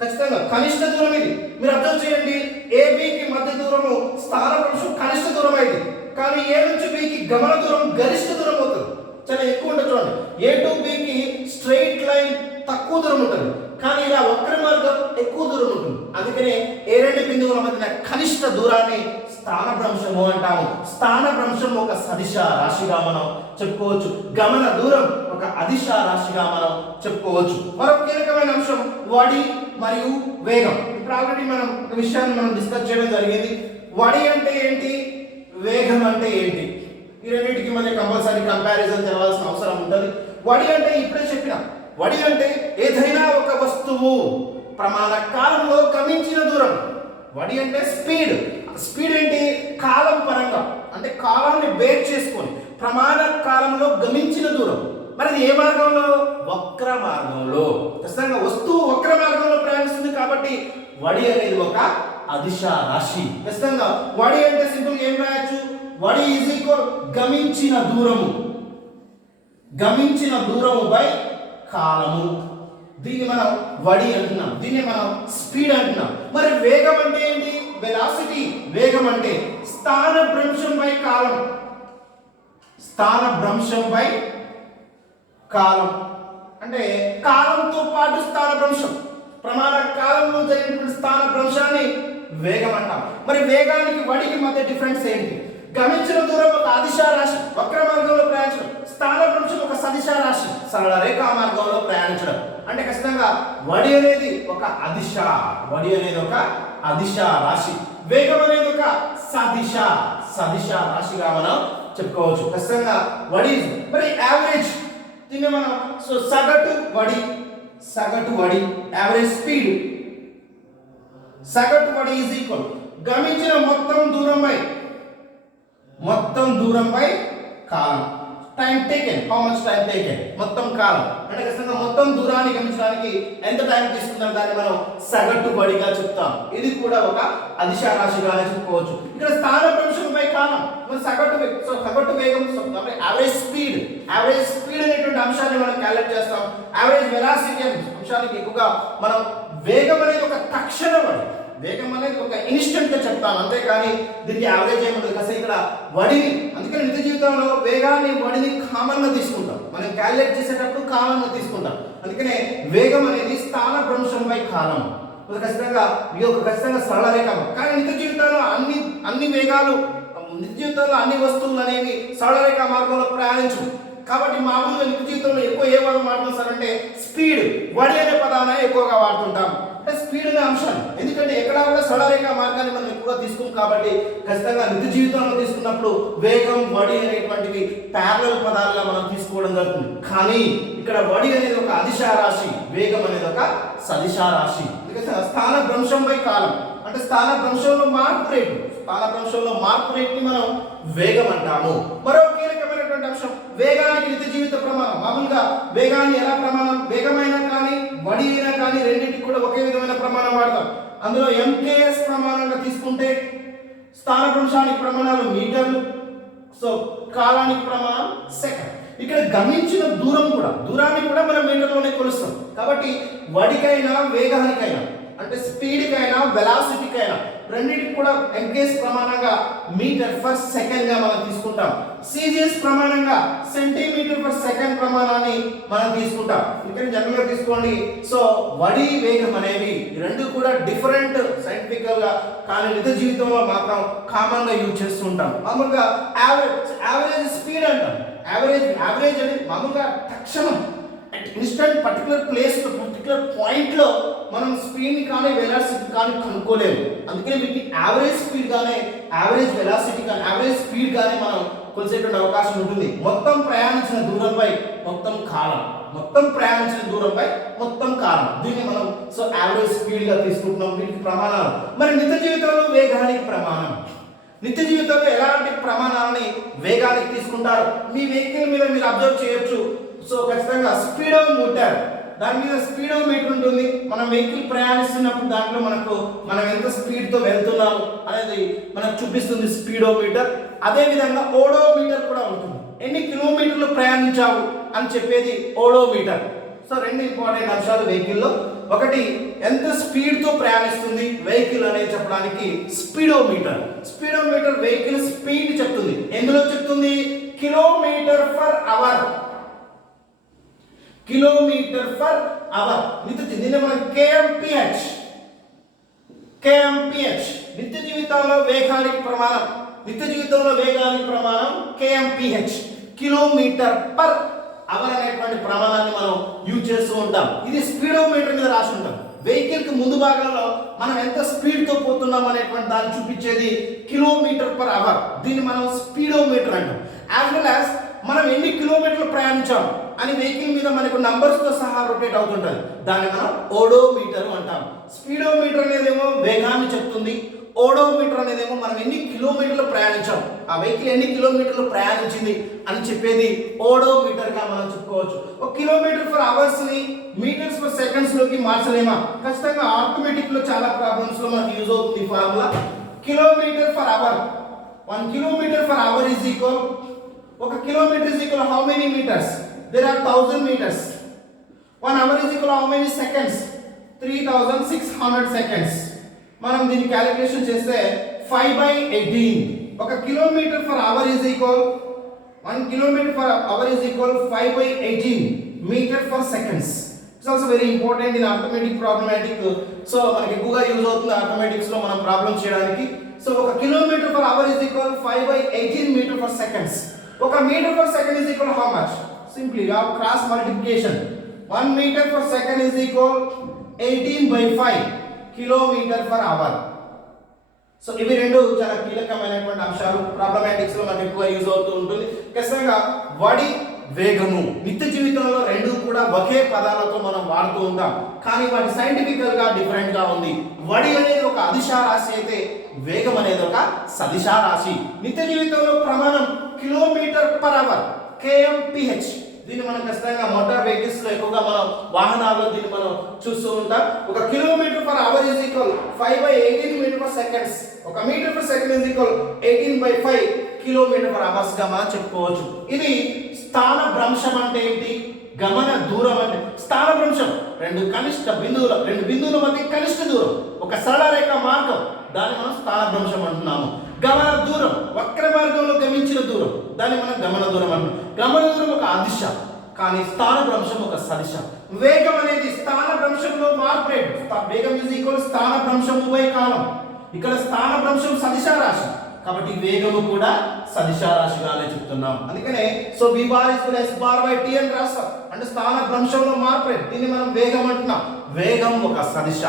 ఖచ్చితంగా కనిష్ట దూరం ఇది. మీరు అర్థం చేయండి, ఏబికి మధ్య దూరము స్థానభ్రంశం కనిష్ట దూరం అయింది. కానీ ఏ నుంచి బికి గమన దూరం గరిష్ట దూరం అవుతుంది, చాలా ఎక్కువ ఉంటుంది. చూడండి, ఏ టు బికి స్ట్రైట్ లైన్ తక్కువ దూరం ఉంటుంది, కానీ ఇలా వక్ర మార్గం ఎక్కువ దూరం ఉంటుంది. అందుకనే ఏ రెండు బిందువుల మధ్య కనిష్ట దూరాన్ని స్థానభ్రంశము అంటాము. స్థానభ్రంశం ఒక సదిశ రాశిగా మనం చెప్పుకోవచ్చు. గమన దూరం ఒక అదిశ రాశిగా మనం చెప్పుకోవచ్చు. మరొక కీలకమైన అంశం వడి మరియు వేగం. ఇప్పుడు ఆల్రెడీ మనం ఒక విషయాన్ని మనం డిస్కస్ చేయడం జరిగింది. వడి అంటే ఏంటి, వేగం అంటే ఏంటి, ఈ రెండింటికి మధ్య కంపల్సరీ కంపారిజన్ తెలవాల్సిన అవసరం ఉంటుంది. వడి అంటే ఇప్పుడే చెప్పిన వడి అంటే ఏదైనా ఒక వస్తువు ప్రమాణ కాలంలో గమించిన దూరం. వడి అంటే స్పీడ్. స్పీడ్ ఏంటి? కాలం పరంగా, అంటే కాలాన్ని బేస్ చేసుకొని ప్రమాణ కాలంలో గమించిన దూరం. మరి ఇది ఏ మార్గంలో? వక్ర మార్గంలో. ఖచ్చితంగా వస్తువు వక్ర మార్గంలో ప్రయాణిస్తుంది కాబట్టి వడి అనేది ఒక అదిశ రాశి. ఖచ్చితంగా వడి అంటే సింపుల్ ఏం రాయొచ్చు? వడి ఈజ్ ఈక్వల్ గమించిన దూరము, గమించిన దూరము బై కాలము. దీన్ని మనం వడి అంటున్నాం, దీన్ని మనం స్పీడ్ అంటున్నాం. మరి వేగం అంటే ఏంటి? వెలాసిటీ. వేగం అంటే స్థాన భ్రంశం బై కాలం, స్థాన భ్రంశం బై కాలం. అంటే కాలంతో పాటు స్థాన భ్రంశం, ప్రమాణ కాలంలో జరిగినటువంటి స్థాన భ్రంశాన్ని వేగం అంటాం. మరి వేగానికి వడికి మధ్య డిఫరెన్స్ ఏంటి? గమించిన దూరం ఒక అదిశ రాశి, వక్ర మార్గంలో ప్రయాణించడం. స్థాన భ్రంశం ఒక సదిశ రాశి, సరళ రేఖా మార్గంలో ప్రయాణించడం. అంటే ఖచ్చితంగా వడి అనేది ఒక అదిశ, వడి అనేది ఒక అదిశ రాశి. వేగం అనేది ఒక సదిశ, సదిశ రాశిగా మనం చెప్పుకోవచ్చు. ఖచ్చితంగా వడి. మరి యావరేజ్, దీన్ని మనం సగటు వడి, సగటు వడి, యావరేజ్ స్పీడ్. సగటు వడి ఈజ్ ఈక్వల్ గమించిన మొత్తం దూరం by column. Time taken, how much time taken, మొత్తం కాలం. అంటే ఖచ్చితంగా మొత్తం దూరాన్ని గమనించడానికి ఎంత టైం తీసుకుంటాం దాన్ని మనం సగటు వడిగా చెప్తాం. ఇది కూడా ఒక అదిశ రాశిగానే చెప్పుకోవచ్చు. ఇక్కడ స్థాన భ్రంశం బై కాలం, సగటు వేగం, యావరేజ్ స్పీడ్. యావరేజ్ స్పీడ్ అనేటువంటి అంశాన్ని మనం క్యాలిక్యులేట్ చేస్తాం. యావరేజ్ వెలాసిటీ అనే అంశానికి ఎక్కువగా మనం వేగం అనేది ఒక తక్షణ వడి, వేగం అనేది ఒక ఇన్స్టెంట్ గా చెప్తాం, అంతేకాని దీనికి యావరేజ్ ఏముండదు. కాస్త ఇక్కడ వడిని, అందుకని నిత్య జీవితంలో వేగాన్ని వడిని కామన్ గా తీసుకుంటాం, మనం క్యాలిక్యులేట్ చేసేటప్పుడు కామన్ గా తీసుకుంటాం. అందుకనే వేగం అనేది స్థాన భ్రంశం బై కాలం. ఖచ్చితంగా ఇది ఒక ఖచ్చితంగా సరళ రేఖ. కానీ నిత్య జీవితంలో అన్ని వేగాలు, నిత్య జీవితంలో అన్ని వస్తువులు అనేవి సరళ రేఖ మార్గంలో ప్రయాణించు. కాబట్టి మామూలుగా నిత్య జీవితంలో ఎక్కువ ఏ పదం వాడుతున్నారంటే స్పీడ్, వడి అనే పదాన్ని ఎక్కువగా వాడుతుంటాం. అంటే స్పీడ్ అనే అంశాన్ని, ఎందుకంటే ఎక్కడా కూడా సరళ రేఖ మార్గాన్ని మనం ఎక్కువగా తీసుకుంటాం కాబట్టి ఖచ్చితంగా నిత్య జీవితంలో తీసుకున్నప్పుడు వేగం, వడి అనేటువంటివి ప్యారలల్ పదాలుగా మనం తీసుకోవడం జరుగుతుంది. కానీ ఇక్కడ వడి అనేది ఒక అదిశ రాశి, వేగం అనేది ఒక సదిశ రాశి. ఎందుకంటే స్థాన భ్రంశం బై కాలం, అంటే స్థాన భ్రంశంలో మార్పు రేటు, స్థాన భ్రంశంలో మార్పు రేటుని మనం వేగం అంటాము. మరో కీలకమైనటువంటి అంశం వేగానికి నిత్య జీవిత ప్రమాణం. మామూలుగా వేగాన్ని ఎలా ప్రమాణం? వేగమైనా కానీ వడి అయినా కానీ రెండింటికి కూడా ఒకే విధమైన ప్రమాణం వాడతాం. అందులో ఎంకేఎస్ ప్రమాణంగా తీసుకుంటే స్థాన భ్రంశానికి ప్రమాణాలు మీటర్లు, సో కాలానికి ప్రమాణం సెకండ్. ఇక్కడ గమనించిన దూరాన్ని కూడా మనం మీటర్లోనే కొలుస్తాం. కాబట్టి వడికైనా వేగానికైనా, అంటే స్పీడ్కైనా వెలాసిటీకైనా రెండింటికి కూడా ఎంకేఎస్ ప్రమాణంగా మీటర్ ఫర్ సెకండ్ గా మనం తీసుకుంటాం. సిజిఎస్ ప్రమాణంగా సెంటీమీటర్ పర్ సెకండ్ ప్రమాణాన్ని మనం తీసుకుంటాం. ఇక్కడ జనరల్ గా తీసుకోండి. సో వడి, వేగం అనేవి రెండు కూడా డిఫరెంట్ సైంటిఫికల్ గా, కానీ నిజ జీవితంలో మాత్రం కామన్ గా యూజ్ చేస్తుంటాం. మామూలుగా యావరేజ్ స్పీడ్ అంటాం. యావరేజ్ అనేది మామూలుగా తక్షణం, ఇన్స్టెంట్ పర్టికులర్ ప్లేస్ లో, పర్టికులర్ పాయింట్ లో మనం స్పీడ్ ని కానీ వెలాసిటీ కానీ కనుక్కోలేము. అందుకే వీటిని యావరేజ్ స్పీడ్ గానే, యావరేజ్ వెలాసిటీ కానీ, యావరేజ్ స్పీడ్ గానే మనం కొలిసేటువంటి అవకాశం ఉంటుంది. మొత్తం ప్రయాణించిన దూరంపై మొత్తం కాలం, మొత్తం ప్రయాణించిన దూరంపై మొత్తం కాలం, దీన్ని మనం సో యావరేజ్ స్పీడ్ గా తీసుకుంటున్నాం. వీటికి ప్రమాణాలు. మరి నిత్య జీవితంలో వేగానికి ప్రమాణం, నిత్య జీవితంలో ఎలాంటి ప్రమాణాలని వేగానికి తీసుకుంటారు? మీ వెహికల్ మీద మీరు అబ్జర్వ్ చేయొచ్చు. సో ఖచ్చితంగా స్పీడోమీటర్, దాని మీద స్పీడోమీటర్ ఉంటుంది. మనం వెహికల్ ప్రయాణిస్తున్నప్పుడు దాంట్లో మనం ఎంత స్పీడ్ తో వెళ్తున్నాము అనేది మనకు చూపిస్తుంది స్పీడోమీటర్. అదే విధంగా ఓడోమీటర్ కూడా ఉంటుంది, ఎన్ని కిలోమీటర్లు ప్రయాణించావు అని చెప్పేది ఓడోమీటర్. సో రెండు ఇంపార్టెంట్ అంశాలు వెహికల్లో. ఒకటి ఎంత స్పీడ్ తో ప్రయాణిస్తుంది వెహికల్ అనేది చెప్పడానికి స్పీడోమీటర్. స్పీడోమీటర్ వెహికల్ స్పీడ్ చెప్తుంది. ఎందులో చెప్తుంది? Kilometre per hour, kilometre per hour. దీన్ని మనం KMPH, నిత్య జీవితంలో వేగానికి ప్రమాణం. నిత్య జీవితంలో వేగానికి ప్రమాణం KMPH, కిలోమీటర్ పర్ అవర్ అనేటువంటి ప్రమాణాన్ని మనం యూజ్ చేస్తూ ఉంటాం. ఇది స్పీడోమీటర్ మీద రాసి ఉంటాం. వెహికల్ కి ముందు భాగంలో మనం ఎంత స్పీడ్ తో పోతున్నాం అనేటువంటి దాన్ని చూపించేది కిలోమీటర్ పర్ అవర్. దీన్ని మనం స్పీడోమీటర్ అంటాం. యాజ్ వెల్ యాజ్ మనం ఎన్ని కిలోమీటర్లు ప్రయాణించాం అని వెహికల్ మీద మనకు నంబర్స్ తో సహా రొటేట్ అవుతుంటది. దాన్ని మనం ఓడోమీటర్ అంటాం. స్పీడోమీటర్ అనేదేమో వేగాన్ని చెప్తుంది. ఓడోమీటర్ అనేదేమో మనం ఎన్ని కిలోమీటర్లు ప్రయాణించాం, ఆ వెహికల్ ఎన్ని కిలోమీటర్లు ప్రయాణించింది అని చెప్పేది ఓడోమీటర్ గా మనం చెప్పుకోవచ్చు. ఒక కిలోమీటర్ ఫర్ అవర్స్ ని మీటర్స్ ఫర్ సెకండ్స్ లోకి మార్చలేమా? ఖచ్చితంగా ఆర్థమెటిక్ లో చాలా ప్రాబ్లమ్స్ లో మనకి యూజ్ అవుతుంది formula. Kilometre per hour, 1 kilometer per hour is equal, ఒక కిలోమీటర్ is equal how many meters? There are 1000 meters. 1 hour is equal how many seconds? 3600 seconds. మనం దీన్ని క్యాలిక్యులేషన్ చేస్తే 5/18. ఒక kilometre per hour is equal 1 kilometer per hour is equal 5/18 meter per seconds. It's also very important in arithmetic problematic. So మనకి ఎక్కువగా use అవుతుంది arithmetics లో మనం problems చేయడానికి. సో ఒక kilometre per hour is equal 5/18 meter per seconds. ఒక మీటర్ per second is equal how much? Simply you have cross multiplication. 1 meter per second is equal 18/5 kilometer per hour. So ఇవి రెండు చాలా కీలకమైనటువంటి అంశాలు ప్రాబ్లమాటిక్స్ లో మనకు ఎక్కువ యూజ్ అవుతూ ఉంటుంది. ఖచ్చితంగా వడి వేగము నిత్య జీవితంలో రెండు కూడా ఒకే పదాలతో మనం వాడుతూ ఉంటాం, కానీ వాటి సైంటిఫికల్ గా డిఫరెంట్ గా ఉంది. వడి అనేది ఒక అదిశా రాశి అయితే వేగం అనేది ఒక సదిశా రాశి. నిత్య జీవితంలో ప్రమాణం కిలోమీటర్ పర్ అవర్ kmph. దీన్ని మనం ఖచ్చితంగా మోటార్ వెహికల్స్ లో ఎక్కువగా మనం వాహనాల్లో దీన్ని మనం చూస్తూ ఉంటాం. ఒక kilometre per hour is equal 5/18 meter per seconds. ఒక మీటర్ per second is equal 18/5 kilometre per hours గా మనం చెప్పుకోవచ్చు. ఇది స్థాన భ్రంశం అంటే ఏంటి? గమన దూరం అంటే స్థాన భ్రంశం రెండు బిందువుల మధ్య కనిష్ట దూరం, ఒక సరళ రేఖ మార్గం, దాన్ని మనం స్థాన భ్రంశం అంటున్నాము. గమన దూరం వక్ర మార్గంలో గమించిన దూరం, దాన్ని మనం గమన దూరం అంటున్నాం. గమన దూరం ఒక అదిశ, కానీ స్థాన భ్రంశం ఒక సదిశ. వేగం అనేది స్థాన భ్రంశంలో మార్పు రేటు. వేగం is equal స్థాన భ్రంశం ఉభయ కాలం. ఇక్కడ స్థాన భ్రంశం సదిశ రాశి కాబట్టి వేగము కూడా సదిశ రాశిగానే చెప్తున్నాం. అందుకనే so v bar is equal s bar by t అని రాస్తాం. అంటే స్థాన భ్రంశంలో మార్పు రేటు, దీన్ని మనం వేగం అంటున్నాం. వేగం ఒక సదిశ,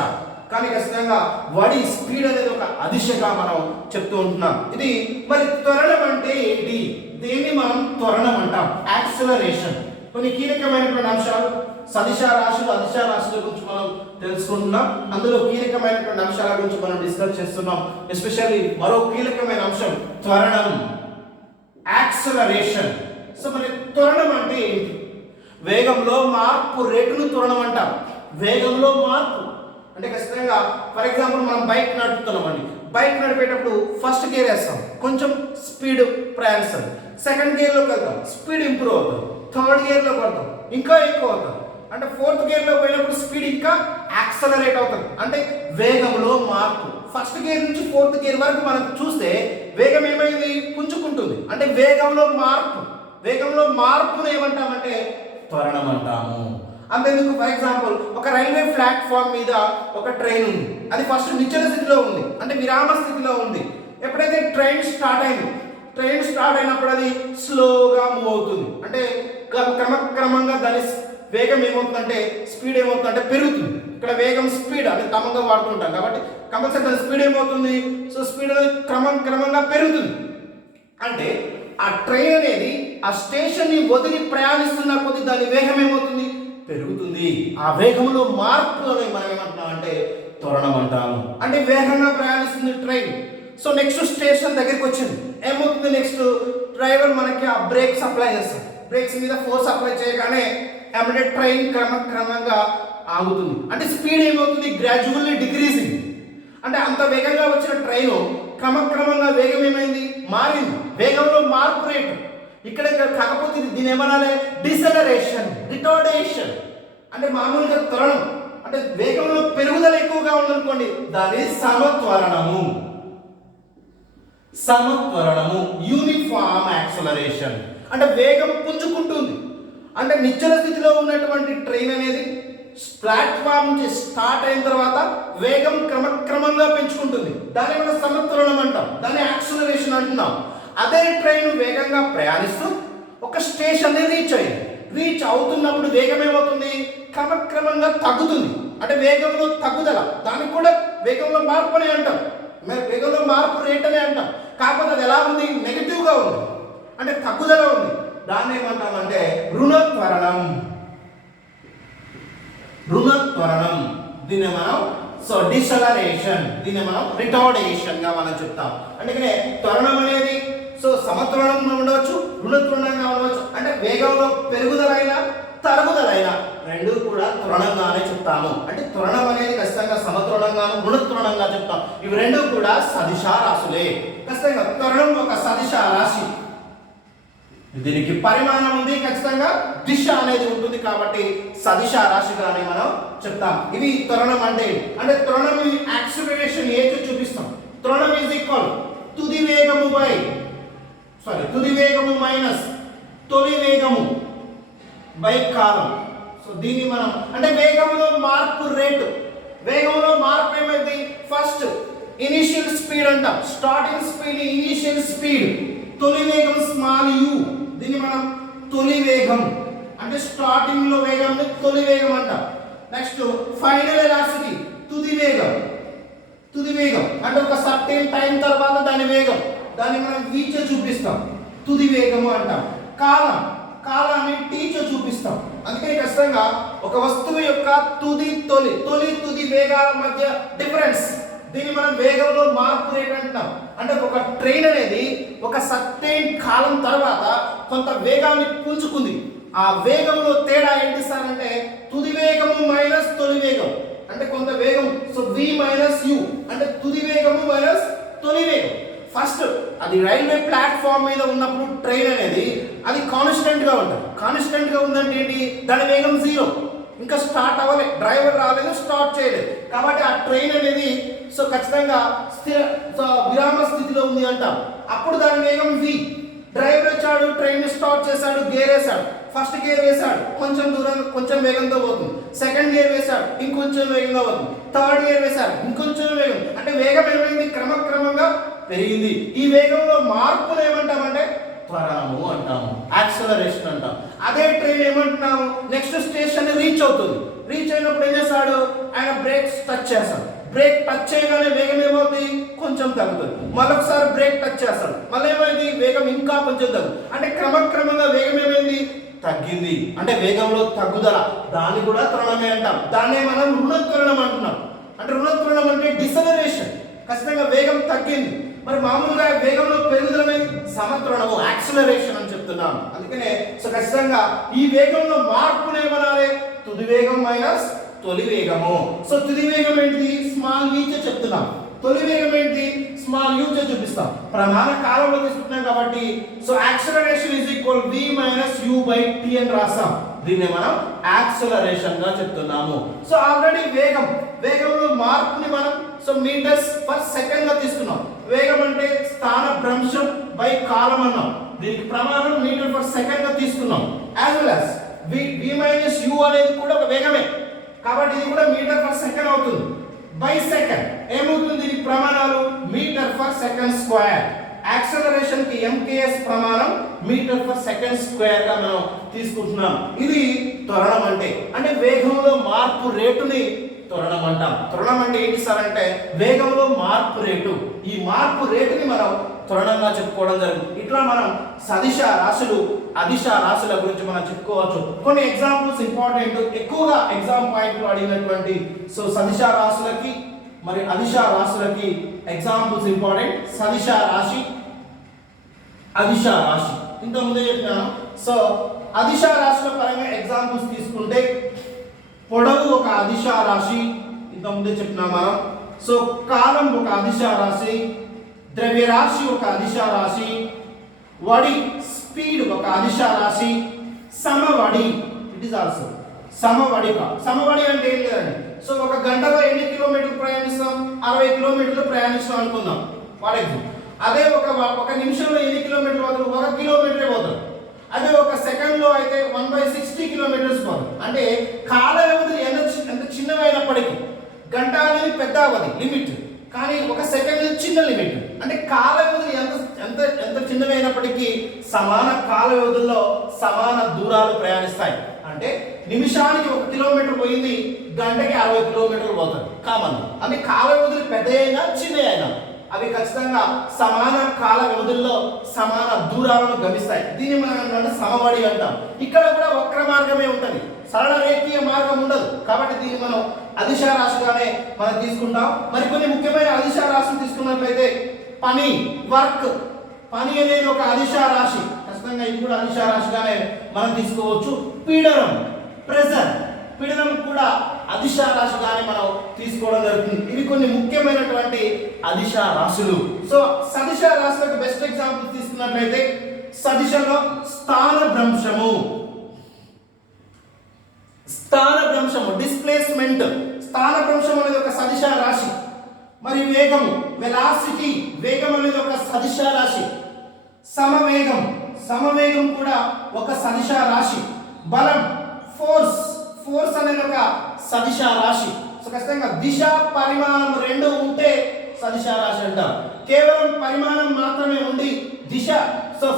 కానీ ఖచ్చితంగా వడి స్పీడ్ అనేది ఒక అదిశగా మనం చెప్తూ ఉంటున్నాం. ఇది మరి త్వరణం అంటే ఏంటి? దీన్ని మనం త్వరణం అంటాం, యాక్సిలరేషన్. కొన్ని కీలకమైనటువంటి అంశాలు సదిశా రాశులు అదిశా రాశుల గురించి మనం తెలుసుకుంటున్నాం. అందులో కీలకమైనటువంటి అంశాల గురించి మనం డిస్కస్ చేస్తున్నాం. ఎస్పెషల్లీ మరో కీలకమైన అంశం త్వరణం, యాక్సిలరేషన్. సో మరి త్వరణం అంటే ఏంటి? వేగంలో మార్పు రేటును త్వరణం అంటాం. వేగంలో మార్పు అంటే ఖచ్చితంగా ఫర్ ఎగ్జాంపుల్ మనం బైక్ నడుపుతున్నామండి. బైక్ నడిపేటప్పుడు ఫస్ట్ గేర్ వేస్తాం, కొంచెం స్పీడ్ ప్రయాణిస్తాం. సెకండ్ గేర్లోకి వెళ్తాం, స్పీడ్ ఇంప్రూవ్ అవుతాం. థర్డ్ గేర్లో పడతాం, ఇంకా ఎక్కువ అవుతాం. అంటే ఫోర్త్ గేర్లో పోయినప్పుడు స్పీడ్ ఇంకా యాక్సలరేట్ అవుతుంది. అంటే వేగంలో మార్పు. ఫస్ట్ గేర్ నుంచి ఫోర్త్ గేర్ వరకు మనం చూస్తే వేగం ఏమైంది? పుంజుకుంటుంది. అంటే వేగంలో మార్పు. వేగంలో మార్పును ఏమంటామంటే త్వరణం అంటాము. అంతేందుకు ఫర్ ఎగ్జాంపుల్ ఒక రైల్వే ప్లాట్ఫామ్ మీద ఒక ట్రైన్ ఉంది. అది ఫస్ట్ నిశ్చల స్థితిలో ఉంది, అంటే విరామ స్థితిలో ఉంది. ఎప్పుడైతే ట్రైన్ స్టార్ట్ అయినప్పుడు అది స్లోగా మూవ్ అవుతుంది. అంటే క్రమక్రమంగా దాని వేగం ఏమవుతుందంటే స్పీడ్ ఏమవుతుందంటే పెరుగుతుంది. ఇక్కడ వేగం స్పీడ్ అంటే క్రమంగా వాడుతుంటాం కాబట్టి కంపల్సరీ దాని స్పీడ్ ఏమవుతుంది? సో స్పీడ్ అనేది క్రమంగా పెరుగుతుంది. అంటే ఆ ట్రైన్ అనేది ఆ స్టేషన్ ని వదిలి ప్రయాణిస్తున్న కొద్ది దాని వేగం ఏమవుతుంది? పెరుగుతుంది. ఆ వేగంలో మార్పు అనేది మనం ఏమంటున్నాం అంటే త్వరణం అంటాము. అంటే వేగంగా ప్రయాణిస్తుంది ట్రైన్. సో నెక్స్ట్ స్టేషన్ దగ్గరికి వచ్చింది, ఏమవుతుంది? నెక్స్ట్ డ్రైవర్ మనకి ఆ బ్రేక్స్ అప్లై చేస్తాడు. బ్రేక్స్ మీద ఫోర్స్ అప్లై చేయగానే ఎమ్మటే ట్రైన్ క్రమంగా ఆగుతుంది. అంటే స్పీడ్ ఏమవుతుంది? Gradually decreasing. అంటే అంత వేగంగా వచ్చిన ట్రైన్ క్రమంగా వేగం ఏమైంది? మారింది. వేగంలో మార్పు రేటు ఇక్కడ కాకపోతే దీని ఏమనాలి? డిసెలరేషన్, రిటార్డేషన్. అంటే మామూలుగా త్వరణం అంటే వేగంలో పెరుగుదల ఎక్కువగా ఉందనుకోండి, దాని సమత్వరణము. Uniform acceleration. అంటే వేగం పుంజుకుంటుంది. అంటే నిశ్చల స్థితిలో ఉన్నటువంటి ట్రైన్ అనేది ప్లాట్ఫామ్ నుంచి స్టార్ట్ అయిన తర్వాత వేగం క్రమంగా పెంచుకుంటుంది. దాన్ని మనం సమత్వరణం అంటాం, దాన్ని యాక్సిలరేషన్ అంటున్నాం. అదే ట్రైన్ వేగంగా ప్రయాణిస్తూ ఒక స్టేషన్ రీచ్ అవుతున్నప్పుడు వేగం ఏమవుతుంది? క్రమంగా తగ్గుతుంది. అంటే వేగంలో తగ్గుదల, దానికి కూడా వేగంలో మార్పు అని అంటాం. వేగంలో మార్పు రేట్ అని అంటాం. కాకపోతే అది ఎలా ఉంది? నెగిటివ్గా ఉంది. అంటే తగ్గుదల ఉంది. దాన్ని ఏమంటామంటే రుణత్వరణం. రుణత్వరణం దీన్ని మనం డిసలరేషన్, దీన్ని మనం రిటార్డేషన్ గా మనం చెప్తాం. అందుకనే త్వరణం అనేది సమత్వరణంగా ఉండవచ్చు, రుణత్వరణంగా ఉండవచ్చు. అంటే వేగంలో పెరుగుదలైనా తరుగుదలైనా రెండు కూడా త్వరణంగానే చెప్తాము. అంటే త్వరణం అనేది ఖచ్చితంగా సమత్వరణంగాను రుణత్వరణంగా చెప్తాం. ఇవి రెండు కూడా సదిశ రాశులే. ఖచ్చితంగా త్వరణం ఒక సదిశ రాశి, దీనికి పరిమాణం ఉంది, ఖచ్చితంగా దిశ అనేది ఉంటుంది కాబట్టి సదిశ రాశిగానే మనం చెప్తాం. ఇవి త్వరణం అంటే త్వరణం యాక్సిలరేషన్ ఏదో చూపిస్తాం. త్వరణం ఈజ్ ఈక్వల్ తుది వేగము మైనస్ తొలి వేగము బై కాలం. దీన్ని మనం అంటే వేగంలో మార్పు రేటు, వేగంలో మార్పు ఏమైంది, ఫస్ట్ ఇనిషియల్ స్పీడ్ అంటాం, స్టార్టింగ్ స్పీడ్ ఇనిషియల్ స్పీడ్, తొలి వేగం స్మాల్ యు, దీన్ని మనం తొలి వేగం అంటే స్టార్టింగ్ లో వేగం తొలి వేగం అంటాం. నెక్స్ట్ ఫైనల్ వెలాసిటీ తుది వేగం అంటే ఒక సర్టెన్ టైం తర్వాత దాని వేగం, దాన్ని మనం v చే చూపిస్తాం, తుది వేగము అంటాం. కాలాన్ని t చే చూపిస్తాం. అందుకని ఖచ్చితంగా ఒక వస్తువు యొక్క తొలి వేగాల మధ్య డిఫరెన్స్, దీన్ని మనం వేగంలో మార్పు రేట్ అంటాం. అంటే ఒక ట్రైన్ అనేది ఒక సర్టెన్ కాలం తర్వాత కొంత వేగాన్ని పుంజుకుంది, ఆ వేగంలో తేడా ఏంటి సార్ అంటే తుది వేగము మైనస్ తొలి వేగం అంటే కొంత వేగం. v మైనస్ u అంటే తుది వేగము మైనస్ తొలి వేగం. ఫస్ట్ అది రైల్వే ప్లాట్ఫామ్ మీద ఉన్నప్పుడు ట్రైన్ అనేది అది కాన్స్టెంట్ గా ఉంటుంది. కాన్స్టెంట్ గా ఉందంటే ఏంటి, దాని వేగం 0, ఇంకా స్టార్ట్ అవ్వలేదు, డ్రైవర్ రాలేదు, స్టార్ట్ చేయలేదు, కాబట్టి ఆ ట్రైన్ అనేది ఖచ్చితంగా విరామ స్థితిలో ఉంది అంటాం. అప్పుడు దాని వేగం v. డ్రైవర్ వచ్చాడు, ట్రైన్ స్టార్ట్ చేశాడు, గేర్ వేసాడు, ఫస్ట్ గేర్ వేసాడు, కొంచెం వేగంతో పోతుంది, సెకండ్ గేర్ వేసాడు, ఇంకొంచెం వేగంగా పోతుంది, థర్డ్ గేర్ వేసాడు, ఇంకొంచెం వేగం, అంటే వేగం ఏమైంది, క్రమక్రమంగా పెరిగింది. ఈ వేగంలో మార్పును ఏమంటామంటే త్వరణము అంటాము, యాక్సలరేషన్ అంటాం. అదే ట్రైన్ ఏమంటున్నాము, నెక్స్ట్ స్టేషన్ రీచ్ అవుతుంది, రీచ్ అయినప్పుడు ఏం చేస్తాడు, ఆయన బ్రేక్స్ టచ్ చేస్తాడు, బ్రేక్ టచ్ చేయగానే వేగం ఏమవుతుంది, కొంచెం తగ్గుతుంది, మరొకసారి బ్రేక్ టచ్ చేస్తాడు, మళ్ళీ ఏమైంది, వేగం ఇంకా కొంచెం తగ్గుతుంది, అంటే క్రమక్రమంగా వేగం ఏమైంది, తగ్గింది. అంటే వేగంలో తగ్గుదల, దాన్ని కూడా త్వరణమే అంటాం. దాన్నే మనం రుణత్వరణం అంటున్నాం. అంటే రుణత్వరణం అంటే డిసలరేషన్, ఖచ్చితంగా వేగం తగ్గింది. మరి మామూలుగా వేగంలో పెరుగుదలమే సమత్వరణము, యాక్సిలరేషన్ అని చెప్తున్నాం. అందుకనే ఖచ్చితంగా ఈ వేగంలో మార్పును ఏమనాలి, తుది వేగం మైనస్ తొలి వేగము. తుది వేగం ఏంటిది, స్మాల్ v చే చెప్తున్నాం, తొలి వేగం ఏంటి, స్మాల్ u చే చూపిస్తాం. ప్రమాణ కాలంలో తీసుకుంటున్నాం కాబట్టి acceleration is equal v minus u by t అని రాస్తాం. దీన్ని మనం యాక్సిలరేషన్ గా చెప్తున్నాము. ఆల్రెడీ వేగంలో మార్పుని మనం మీటర్స్ పర్ సెకండ్ గా తీసుకున్నాం. వేగం అంటే స్థాన భ్రంశం బై కాలం అన్నాం, దీనికి ప్రమాణం మీటర్ పర్ సెకండ్ గా తీసుకున్నాం. As well as v minus u అనేది కూడా ఒక వేగమే కాబట్టి ఇది కూడా మీటర్ పర్ సెకండ్ అవుతుంది. బై సెకండ్ ఏమవుతుంది, దీనికి ప్రమాణాలు metre per second square. Acceleration కి MKS ప్రమాణం మీటర్ పర్ సెకండ్ స్క్వేర్ గా మనం తీసుకుంటున్నాం. ఇది త్వరణం అంటే వేగంలో మార్పు రేటుని త్వరణం అంటాం. త్వరణం అంటే ఏంటి సార్ అంటే వేగంలో మార్పు రేటు, ఈ మార్పు రేటుని మనం త్వరణంగా చెప్పుకోవడం జరుగుతుంది. ఇట్లా మనం సదిశ రాశులు అదిశ రాశుల గురించి మనం చెప్పుకోవచ్చు. కొన్ని ఎగ్జాంపుల్స్ ఇంపార్టెంట్, ఎక్కువగా ఎగ్జామ్ పాయింట్లు అడిగినటువంటి సదిశ రాశులకి మరి అదిశ రాశులకి ఎగ్జాంపుల్స్ ఇంపార్టెంట్. సదిశ రాశి, అదిశ రాశి ఇంత ముందే చెప్పినాను. అదిశ రాశుల పరంగా ఎగ్జాంపుల్స్ తీసుకుంటే పొడవు ఒక అదిశ రాశి, ఇంత ముందే చెప్పినా మనం. కాలం ఒక అదిశ రాశి, ద్రవ్యరాశి ఒక అదిశ రాశి, వడి స్పీడ్ ఒక అదిశ రాశి, సమవడి ఇట్ ఇస్ ఆల్సో సమవడిక. సమవడి అంటే ఏం లేదండి, ఒక గంటలో ఎన్ని కిలోమీటర్లు ప్రయాణిస్తాం, 60 కిలోమీటర్లు ప్రయాణిస్తాం అనుకుందాం వాళ్ళకి. అదే ఒక నిమిషంలో ఎన్ని కిలోమీటర్లు పోతారు, 1 కిలోమీటరే పోతారు. అదే ఒక సెకండ్ లో అయితే 1/60 కిలోమీటర్స్ పోతారు. అంటే కాల వ్యవధి ఎంత చిన్నమైనప్పటికీ గంట అనేది పెద్ద అవధి లిమిట్, కానీ ఒక సెకండ్ చిన్న లిమిట్. అంటే కాల వ్యవధి ఎంత చిన్నమైనప్పటికీ సమాన కాల వ్యవధుల్లో సమాన దూరాలు ప్రయాణిస్తాయి. అంటే నిమిషానికి 1 కిలోమీటర్ పోయింది, గంటకి 60 కిలోమీటర్లు పోతారు కామన్. అంటే కాల వ్యవధులు పెద్ద అయినా చిన్న అయినా అవి ఖచ్చితంగా సమాన కాల వ్యవధుల్లో సమాన దూరాలను గమిస్తాయి. దీన్ని మనం సమవడి అంటాం. ఇక్కడ కూడా వక్ర మార్గమే ఉంటుంది, సరళ రేఖీయ మార్గం ఉండదు. కాబట్టి దీన్ని మనం అదిశ రాశిగానే మనం తీసుకుంటాం. మరికొన్ని ముఖ్యమైన అదిశ రాశిని తీసుకున్నట్లయితే పని, వర్క్. పని అనేది ఒక అదిశ రాశి, ఖచ్చితంగా ఇది కూడా అదిశ రాశిగానే మనం తీసుకోవచ్చు. పీడనం, ప్రెజర్, పీడనం కూడా అదిశ రాశిగానే మనం తీసుకోవడం జరుగుతుంది. ఇవి కొన్ని ముఖ్యమైనటువంటి అదిశ రాశులు. సో సదిశ రాశులకు బెస్ట్ ఎగ్జాంపుల్ తీసుకున్నట్లయితే సదిశలో స్థానభ్రంశము, స్థానభ్రంశము డిస్ప్లేస్మెంట్. స్థానభ్రంశం అనేది ఒక సదిశ రాశి. మరి వేగము, వెలాసిటీ, వేగం అనేది ఒక సదిశ రాశి. సమవేగం, సమవేగం కూడా ఒక సదిశ రాశి. బలం, ఫోర్స్, ఫోర్స్ అనేది ఒక సదిశ రాశి. సో ఖచ్చితంగా దిశ పరిమాణం రెండు ఉంటే సదిశ రాశి అంటాం. కేవలం పరిమాణం మాత్రమే ఉండి దిశ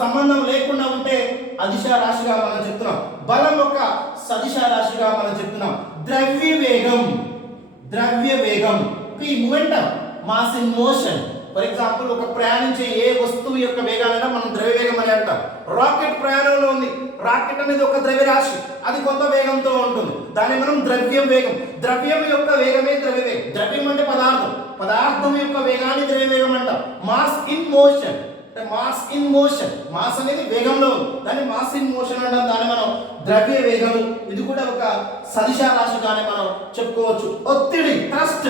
సంబంధం లేకుండా ఉంటే అదిశ రాశిగా మనం చెప్తున్నాం. బలం ఒక సదిశ రాశిగా మనం చెప్తున్నాం. ద్రవ్య వేగం, ద్రవ్య వేగం, momentum, mass in motion. For example ఒక ప్రయాణించే ఏ వస్తువు యొక్క వేగాలైనా మనం ద్రవ్య వేగం అని అంటాం. రాకెట్ ప్రయాణంలో ఉంది, రాకెట్ అనేది ఒక ద్రవ్య రాశి, అది కొంత వేగంతో ఉంటుంది, దాన్ని మనం ద్రవ్యం వేగం. ద్రవ్యం యొక్క వేగమే ద్రవ్య వేగం. ద్రవ్యం అంటే పదార్థం, పదార్థం యొక్క వేగాన్ని ద్రవ్య వేగం అంటాం. Mass in motion, mass in motion, mass అనేది వేగంలో ఉంది, దాన్ని మాస్ ఇన్ మోషన్ అంటాం, దాన్ని మనం ద్రవ్య వేగం. ఇది కూడా ఒక సదిశ రాశిగానే మనం చెప్పుకోవచ్చు. ఒత్తిడి, థ్రస్ట్.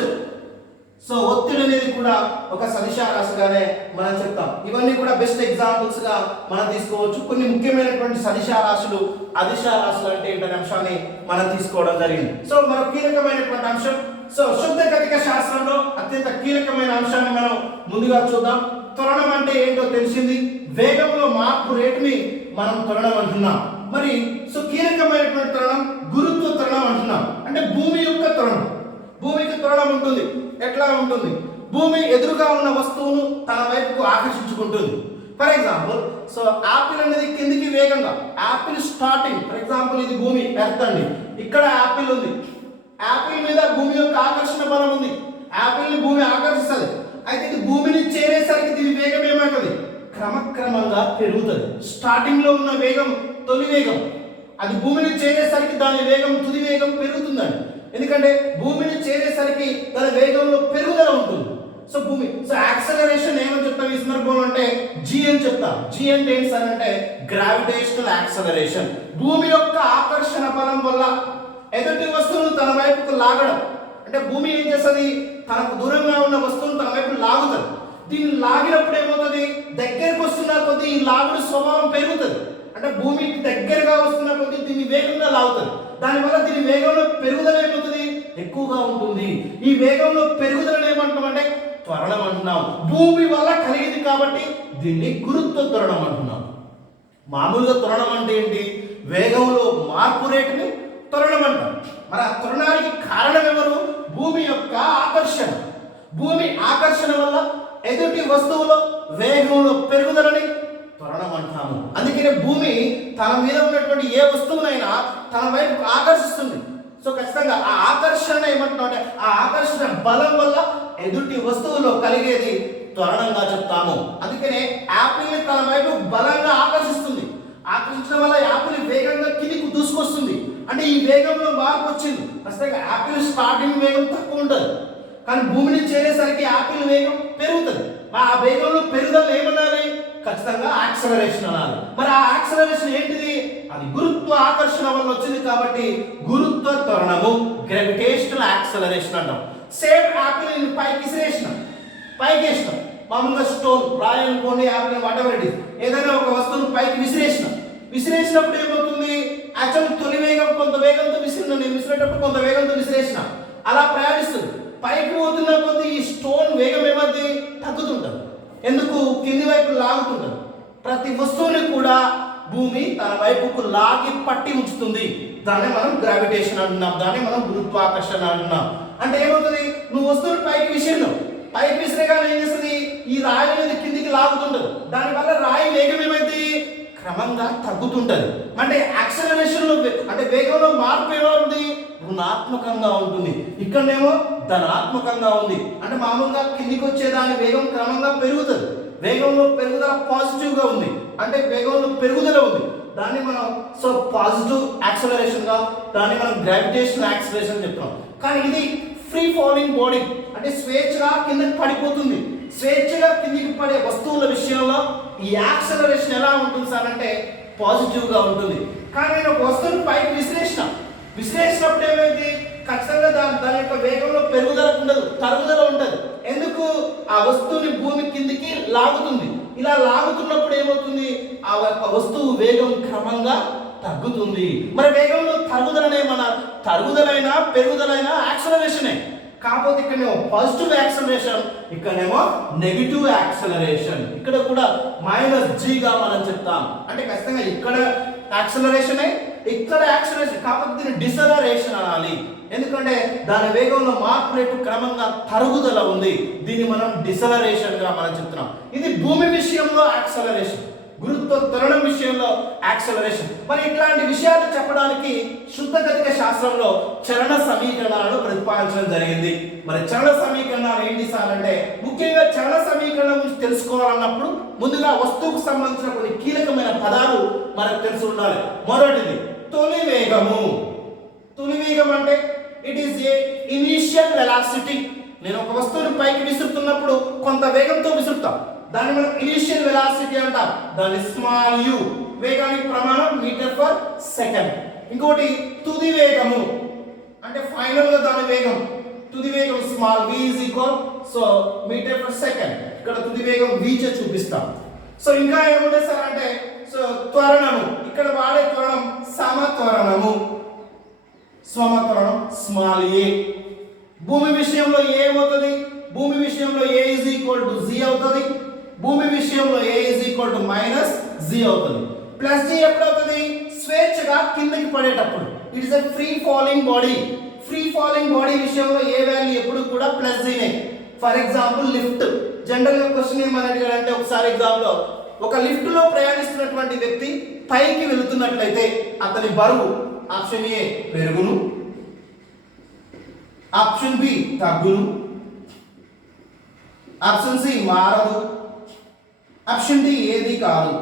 సో ఒత్తిడి అనేది కూడా ఒక సదిశ రాశిగానే మనం చెప్తాం. ఇవన్నీ కూడా బెస్ట్ ఎగ్జాంపుల్స్ గా మనం తీసుకోవచ్చు. కొన్ని ముఖ్యమైనటువంటి సదిశ రాశులు, అదిశ రాశులు అంటే ఏంటనే అంశాన్ని మనం తీసుకోవడం జరిగింది. సో మరో కీలకమైనటువంటి అంశం, సో శుద్ధ గతిక శాస్త్రంలో అత్యంత కీలకమైన అంశాన్ని మనం ముందుగా చూద్దాం. త్వరణం అంటే ఏంటో తెలిసింది, వేగంలో మార్పు రేటుని మనం త్వరణం అంటున్నాం. మరి సో కీలకమైనటువంటి త్వరణం గురుత్వ త్వరణం అంటున్నాం. అంటే భూమి యొక్క త్వరణం, భూమికి త్వరణం ఉంటుంది. ఎట్లా ఉంటుంది? భూమి ఎదురుగా ఉన్న వస్తువును తన వైపుకు ఆకర్షించుకుంటుంది. ఫర్ ఎగ్జాంపుల్ సో యాపిల్ అనేది కిందికి వేగంగా, యాపిల్ స్టార్టింగ్, ఫర్ ఎగ్జాంపుల్ ఇది భూమి ఎర్త్ అండి, ఇక్కడ యాపిల్ ఉంది, యాపిల్ మీద భూమి యొక్క ఆకర్షణ బలం ఉంది, యాపిల్ ని భూమి ఆకర్షిస్తుంది. అయితే ఇది భూమిని చేరేసరికి దీని వేగం ఏమవుతుంది? క్రమక్రమంగా పెరుగుతుంది. స్టార్టింగ్ లో ఉన్న వేగం తొలి వేగం, అది భూమిని చేరేసరికి దాని వేగం తుది వేగం పెరుగుతుందండి. ఎందుకంటే భూమిని చేరేసరికి తన వేగంలో పెరుగుదల ఉంటుంది. సో భూమి సో యాక్సలరేషన్ ఏమని చెప్తాం ఈ సందర్భంలో అంటే జీ అని చెప్తాం. జీ అంటే ఏంటి సార్ అంటే గ్రావిటేషనల్ యాక్సలరేషన్. భూమి యొక్క ఆకర్షణ బలం వల్ల ఎదుటి వస్తువును తన వైపుకు లాగడం. అంటే భూమి ఏం చేస్తుంది? తనకు దూరంగా ఉన్న వస్తువును తన వైపు లాగుతుంది. దీన్ని లాగినప్పుడు ఏమవుతుంది? దగ్గరకు వస్తున్న కొద్దీ ఈ లాగుడు స్వభావం పెరుగుతుంది. అంటే భూమికి దగ్గరగా వస్తున్న కొద్దీ దీన్ని వేగంగా లాగుతుంది. దానివల్ల దీని వేగంలో పెరుగుదల ఏమవుతుంది? ఎక్కువగా ఉంటుంది. ఈ వేగంలో పెరుగుదల ఏమంటామంటే త్వరణం అంటున్నాం. భూమి వల్ల కలిగింది కాబట్టి దీన్ని గురుత్వ త్వరణం అంటున్నాం. మామూలుగా త్వరణం అంటే ఏంటి? వేగంలో మార్పు రేటుని త్వరణం అంటాం. మరి ఆ త్వరణానికి కారణం ఎవరు? భూమి యొక్క ఆకర్షణ. భూమి ఆకర్షణ వల్ల ఎదుటి వస్తువులో వేగంలో పెరుగుదలని త్వరణం అంటాము. అందుకనే భూమి తన మీద ఉన్నటువంటి ఏ వస్తువునైనా తన వైపు ఆకర్షిస్తుంది. సో ఖచ్చితంగా ఆ ఆకర్షణ ఏమంటున్నాం అంటే ఆ ఆకర్షణ బలం వల్ల ఎదుటి వస్తువులో కలిగేది త్వరణంగా చెప్తాము. అందుకనే యాపిల్ ని తన వైపు బలంగా ఆకర్షిస్తుంది. ఆకర్షించడం వల్ల యాపిల్ వేగంగా కిందికి దూసుకొస్తుంది. అంటే ఈ వేగంలో మార్పు వచ్చింది. ఖచ్చితంగా యాపిల్ స్టార్టింగ్ వేగం తక్కువ ఉంటుంది, కానీ భూమిని చేరేసరికి యాపిల్ వేగం పెరుగుతుంది. ఆ వేగంలో పెరుగుదల ఏమనాలి? ఖచ్చితంగా యాక్సలరేషన్ అనాలి. మరి ఆ యాక్సలరేషన్ ఏంటిది? అది గురుత్వ ఆకర్షణ వల్ల వచ్చింది కాబట్టి గురుత్వ త్వరణము, గ్రావిటేషనల్ యాక్సలరేషన్ అంటాం. సేమ్ యాపిల్ పైకి విసిరేసినాం, పైకి వేసినాం. మామూలుగా స్టోన్ రాయి అనుకోండి, యాపిల్ వాటెవర్ ఇట్ ఇస్, ఏదైనా ఒక వస్తువును పైకి విసిరేసినాం. విసిరేసినప్పుడు ఏమవుతుంది? యాక్చువల్ తొలి వేగం కొంత వేగంతో విసిరిన, నేను విసిరేటప్పుడు కొంత వేగంతో విసిరేసిన, అలా ప్రయాణిస్తుంది. పైకి పోతున్న కొద్ది ఈ స్టోన్ వేగం ఏమవుతుంది? తగ్గుతుంటుంది. ఎందుకు? కింది వైపు లాగుతుంటుంది. ప్రతి వస్తువుని కూడా భూమి తన వైపుకు లాగి పట్టి ఉంచుతుంది. దాన్ని మనం గ్రావిటేషన్ అంటున్నాం, దాన్ని మనం గురుత్వాకర్షణ అంటున్నాం. అంటే ఏమవుతుంది? నువ్వు వస్తువుని పైకి విసిరినావు, పైకి విసిరేగానే ఏం చేస్తుంది? ఈ రాయి అనేది కిందికి లాగుతుంటుంది. దానివల్ల రాయి వేగం ఏమైంది? క్రమంగా తగ్గుతుంటది. అంటే యాక్సలరేషన్ లో అంటే వేగంలో మార్పు ఎలా ఉంది? రుణాత్మకంగా ఉంటుంది. ఇక్కడనేమో ధనాత్మకంగా ఉంది. అంటే మామూలుగా కిందికి వచ్చే దాని వేగం క్రమంగా పెరుగుతుంది. వేగంలో పెరుగుదల పాజిటివ్ గా ఉంది, అంటే వేగంలో పెరుగుదల ఉంది. దాన్ని మనం పాజిటివ్ యాక్సలరేషన్ గా, దాన్ని మనం గ్రావిటేషనల్ యాక్సలరేషన్ చెప్తాం. కానీ ఇది ఫ్రీ ఫాలింగ్ బాడీ, అంటే స్వేచ్ఛగా కిందకి పడిపోతుంది. స్వేచ్ఛగా కిందికి పడే వస్తువుల విషయంలో ఈ యాక్సలరేషన్ ఎలా ఉంటుంది సార్ అంటే పాజిటివ్ గా ఉంటుంది. కానీ నేను ఒక వస్తువుని పైకి విసిరేసినప్పుడు ఏమైంది, ఖచ్చితంగా దాని యొక్క వేగంలో పెరుగుదల ఉండదు, తరుగుదల ఉంటుంది. ఎందుకు? ఆ వస్తువుని భూమి కిందికి లాగుతుంది. ఇలా లాగుతున్నప్పుడు ఏమవుతుంది, ఆ వస్తువు వేగం క్రమంగా తగ్గుతుంది. మరి వేగంలో తరుగుదలనే మన తరుగుదలైనా పెరుగుదలైనా యాక్సలరేషనే. కాకపోతే ఇక్కడనేమో పాజిటివ్ యాక్సలరేషన్, ఇక్కడనేమో నెగిటివ్ యాక్సలరేషన్. ఇక్కడ కూడా -g గా మనం చెప్తాం. అంటే ఖచ్చితంగా ఇక్కడ యాక్సలరేషనే, ఇక్కడ యాక్సలరేషన్, కాకపోతే దీన్ని డిసలరేషన్ అనాలి. ఎందుకంటే దాని వేగంలో మార్పు రేటు క్రమంగా తరుగుదల ఉంది. దీన్ని మనం డిసలరేషన్ గా మనం చెప్తున్నాం. ఇది భూమి విషయంలో యాక్సలరేషన్, గురుత్వ త్వరణం విషయంలో యాక్సలరేషన్. మరి ఇట్లాంటి విషయాలు చెప్పడానికి శుద్ధ గతిక శాస్త్రంలో చలన సమీకరణాలను ప్రతిపాదించడం జరిగింది. మరి చలన సమీకరణాలు ఏంటి సార్ అంటే, ముఖ్యంగా చలన సమీకరణం గురించి తెలుసుకోవాలన్నప్పుడు ముందుగా వస్తువుకు సంబంధించిన కొన్ని కీలకమైన పదాలు మనకు తెలిసి ఉండాలి. మొదటిది తొలి వేగము. తొలి వేగం అంటే it is a initial velocity. నేను ఒక వస్తువుని పైకి విసురుతున్నప్పుడు కొంత వేగంతో విసురుతాం, దాన్ని మనం ఇనిషియల్ వెలాసిటీ అంటాం. దాని స్మాల్ u, వేగానికి ప్రమాణం మీటర్ పర్ సెకండ్. ఇంకోటి తుది వేగము, అంటే ఫైనల్ గా దాని వేగం, తుది వేగం small v is equal metre per second. ఇక్కడ తుది వేగం v చే చూపిస్తాం. ఇంకా ఏముంటుంది సార్ అంటే త్వరణము. ఇక్కడ వాడే త్వరణం సమత్వరణము, సమత్వరణం స్మాల్ a. భూమి విషయంలో ఏమవుతుంది, భూమి విషయంలో a is equal to g అవుతుంది. భూమి విషయంలో a is equal to -g అవుతుంది. ప్లస్ g ఎప్పుడు అవుతుంది, స్వేచ్ఛగా కిందకి పడేటప్పుడు. It is a free falling body. Free falling body విషయంలో ఏ వాల్యూ ఎప్పుడు కూడా ప్లస్ g నే. For example lift. జనరల్ గా క్వశ్చన్ ఏమని అడిగారంటే, ఒకసారి ఎగ్జామ్ లో ఒక లిఫ్ట్ లో ప్రయాణిస్తున్నటువంటి వ్యక్తి పైకి వెళుతున్నట్లయితే అతని బరువు ఆప్షన్ ఏ పెరుగును, ఆప్షన్ బి తగ్గును, ఆప్షన్ సి మారదు, ఆప్షన్ డి ఏది కాదు.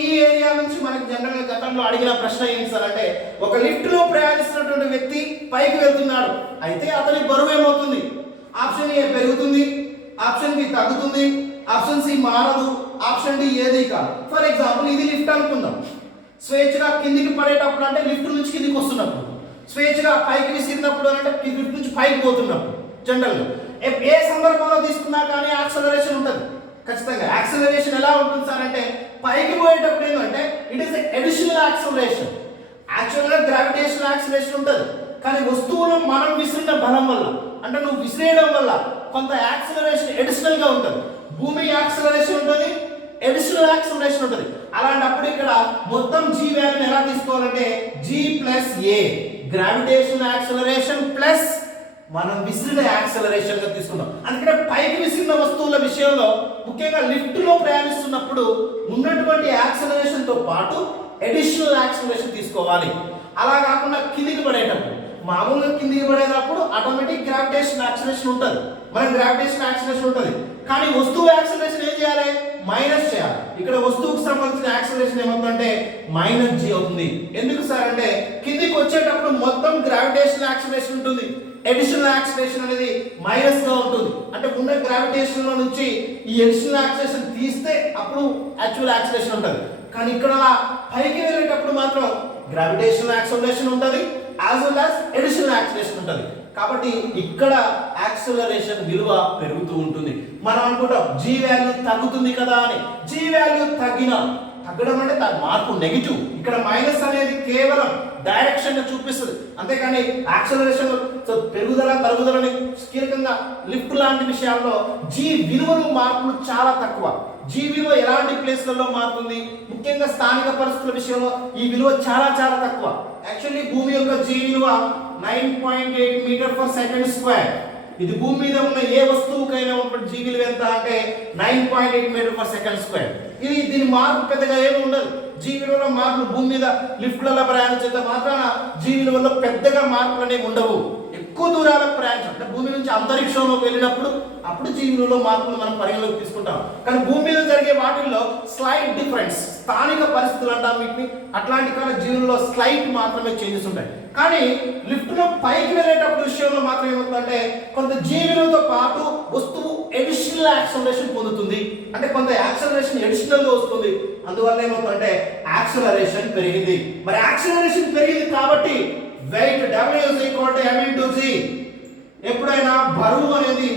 ఈ ఏరియా నుంచి మనకి జనరల్ గా గతంలో అడిగిన ప్రశ్న ఏంటి సార్ అంటే, ఒక లిఫ్ట్ లో ప్రయాణిస్తున్నటువంటి వ్యక్తి పైకి వెళ్తున్నాడు, అయితే అతని బరువు ఏమవుతుంది, ఆప్షన్ ఏ పెరుగుతుంది, ఆప్షన్ బి తగ్గుతుంది, ఆప్షన్ సి మారదు, ఆప్షన్ డి ఏది కాదు. ఫర్ ఎగ్జాంపుల్ ఇది లిఫ్ట్ అనుకుందాం. స్వేచ్ఛగా కిందికి పడేటప్పుడు అంటే లిఫ్ట్ నుంచి కిందికి వస్తున్నప్పుడు, స్వేచ్ఛగా పైకి విసిరినప్పుడు అంటే లిఫ్ట్ నుంచి పైకి పోతున్నప్పుడు. జనరల్గా ఏ సందర్భంలో తీసుకున్నా కానీ యాక్సలరేషన్ ఉంటుంది. ఖచ్చితంగా యాక్సలరేషన్ ఎలా ఉంటుంది సార్ అంటే, పైకి పోయేటప్పుడు ఏంటంటే ఇట్ ఈస్ అడిషనల్ యాక్సలరేషన్. యాక్చువల్గా గ్రావిటేషనల్ యాక్సలరేషన్ ఉంటుంది, కానీ వస్తువును మనం విసిరిన బలం వల్ల, అంటే నువ్వు విసిరేయడం వల్ల కొంత యాక్సలరేషన్ అడిషనల్ గా ఉంటుంది. భూమి యాక్సలరేషన్ ఉంటుంది, అడిషనల్ యాక్సలరేషన్ ఉంటుంది. అలాంటప్పుడు ఇక్కడ మొత్తం g వాల్యూని ఎలా తీసుకోవాలంటే g plus a, gravitational acceleration plus మనం విసిరిన యాక్సలరేషన్ గా తీసుకుందాం. అందుకనే పైకి విసిరిన వస్తువుల విషయంలో ముఖ్యంగా లిఫ్ట్ లో ప్రయాణిస్తున్నప్పుడు ఉన్నటువంటి యాక్సలరేషన్ తో పాటు అడిషనల్ యాక్సలరేషన్ తీసుకోవాలి. అలా కాకుండా కిందికి పడేటప్పుడు, మామూలుగా కిందికి పడేటప్పుడు ఆటోమేటిక్ గ్రావిటేషన్ యాక్సలరేషన్ ఉంటుంది, మన గ్రావిటేషన్ యాక్సలరేషన్ ఉంటుంది. కానీ వస్తువు యాక్సలరేషన్ ఏం చేయాలి, మైనస్ చేయాలి. ఇక్కడ వస్తువుకు సంబంధించిన యాక్సలరేషన్ ఏమవుతుందంటే -g అవుతుంది. ఎందుకు సార్ అంటే, కిందికి వచ్చేటప్పుడు మొత్తం గ్రావిటేషన్ యాక్సలరేషన్ ఉంటుంది, అడిషనల్ యాక్సలరేషన్ అనేది మైనస్ గా ఉంటుంది. అంటే ఉన్న గ్రావిటేషన్ లో నుంచి ఈ అడిషనల్ యాక్సలరేషన్ తీస్తే అప్పుడు యాక్చువల్ యాక్సలరేషన్ ఉంటుంది. కానీ ఇక్కడ పైకి వెళ్ళేటప్పుడు మాత్రం గ్రావిటేషనల్ యాక్సలరేషన్ ఉంటుంది, as well as additional acceleration ఉంటుంది. కాబట్టి ఇక్కడ యాక్సలరేషన్ విలువ పెరుగుతూ ఉంటుంది. మనం అనుకుంటాం g వాల్యూ తగ్గుతుంది కదా అని. g వాల్యూ తగ్గడం అంటే మార్పు నెగిటివ్. ఇక్కడ మైనస్ అనేది కేవలం డైరెక్షన్ గా చూపిస్తుంది, అంతేకాని యాక్సలరేషన్ పెరుగుదల తరుగుదలని కీలకంగా లిఫ్ట్ లాంటి విషయాల్లో g విలువలు మార్పులు చాలా తక్కువ. g విలువ ఎలాంటి ప్లేస్లలో మారుతుంది, ముఖ్యంగా స్థానిక పరిస్థితుల విషయంలో ఈ విలువ చాలా చాలా తక్కువ. యాక్చువల్లీ భూమి యొక్క g విలువ 9.8 మీటర్ పర్ సెకండ్ స్క్వేర్. ఇది భూమి మీద ఉన్న ఏ వస్తువుకైనా ఉన్నటువంటి g విలువ ఎంత అంటే 9.8 మీటర్ పర్ సెకండ్ స్క్వేర్. దీని మార్పు పెద్దగా ఏమి ఉండదు. జీ విలువలో మార్పులు భూమి మీద లిఫ్ట్లలో ప్రయాణించేంత మాత్రాన జీ విలువలో పెద్దగా మార్పులు అనేవి ఉండవు. ఎక్కువ దూరాలకు ప్రయాణించడం అంటే భూమి నుంచి అంతరిక్షంలోకి వెళ్ళినప్పుడు అప్పుడు జీ విలువలో మార్పులు మనం పరిగణలోకి తీసుకుంటాం. కానీ భూమి మీద జరిగే వాటిల్లో స్లైట్ డిఫరెన్స్, స్థానిక పరిస్థితులు అంటాం వీటిని, అట్లాంటి కాల జీవుల్లో స్లైట్ మాత్రమే చేంజెస్ ఉంటాయి. కానీ లిఫ్ట్లో పైకి వెళ్ళేటప్పుడు విషయంలో మాత్రం ఏమవుతుందంటే కొంత జీవులతో పాటు వస్తువు ఎడిషనల్ యాక్సలరేషన్ పొందుతుంది. అంటే కొంత యాక్సలరేషన్ ఎడిషనల్ గా వస్తుంది. అందువల్ల ఏమవుతుందంటే యాక్సలరేషన్ పెరిగింది. మరి యాక్సలరేషన్ పెరిగింది కాబట్టి వెయిట్ W=mg. ఎప్పుడైనా బరువు అనేది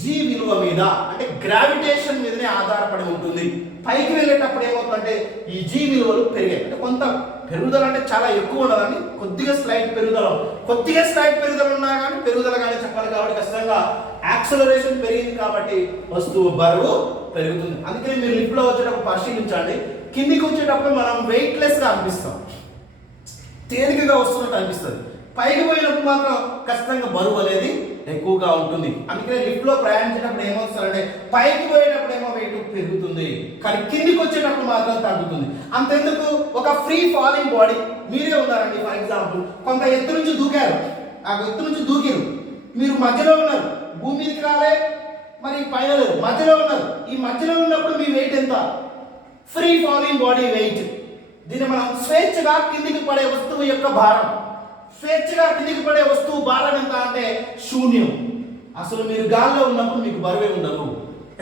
జీ విలువ మీద అంటే గ్రావిటేషన్ మీదనే ఆధారపడి ఉంటుంది. పైకి వెళ్ళేటప్పుడు ఏమవుతుందంటే ఈ జీ విలువలు పెరిగాయి. అంటే కొంత పెరుగుదల అంటే చాలా ఎక్కువ ఉండదని కొద్దిగా స్లైట్ పెరుగుదల ఉన్నా కానీ పెరుగుదల కానీ చెప్పాలి కాబట్టి ఖచ్చితంగా యాక్సలరేషన్ పెరిగింది కాబట్టి వస్తువు బరువు పెరుగుతుంది. అందుకని మీరు లిఫ్ట్లో వచ్చేటప్పుడు పరిశీలించండి, కిందికి వచ్చేటప్పుడు మనం వెయిట్లెస్ గా అనిపిస్తాం, తేలికగా వస్తున్నట్టు అనిపిస్తుంది. పైకి పోయినప్పుడు మాత్రం ఖచ్చితంగా బరువు అనేది ఎక్కువగా ఉంటుంది. అందుకనే లిఫ్ట్ లో ప్రయాణించేటప్పుడు ఏమవుతుందంటే పైకి పోయేటప్పుడు ఏమో వెయిట్ పెరుగుతుంది, కానీ కిందికి వచ్చేటప్పుడు మాత్రం తగ్గుతుంది. అంతెందుకు ఒక ఫ్రీ ఫాలింగ్ బాడీ మీరే ఉన్నారండి, ఫర్ ఎగ్జాంపుల్ కొంత ఎత్తు నుంచి దూకారు, ఆ ఎత్తు నుంచి దూకిరు, మీరు మధ్యలో ఉన్నారు, భూమి మీదకి రాలే, మరి పైన లేదు, మధ్యలో ఉన్నారు. ఈ మధ్యలో ఉన్నప్పుడు మీ వెయిట్ ఎంత? Free falling body weight. దీన్ని మనం స్వేచ్ఛగా కిందికి పడే వస్తువు యొక్క భారం. స్వేచ్ఛగా కిందికి పడే వస్తువు భారం ఎంత అంటే శూన్యం. అసలు మీరు గాల్లో ఉన్నప్పుడు మీకు బరువే ఉండదు.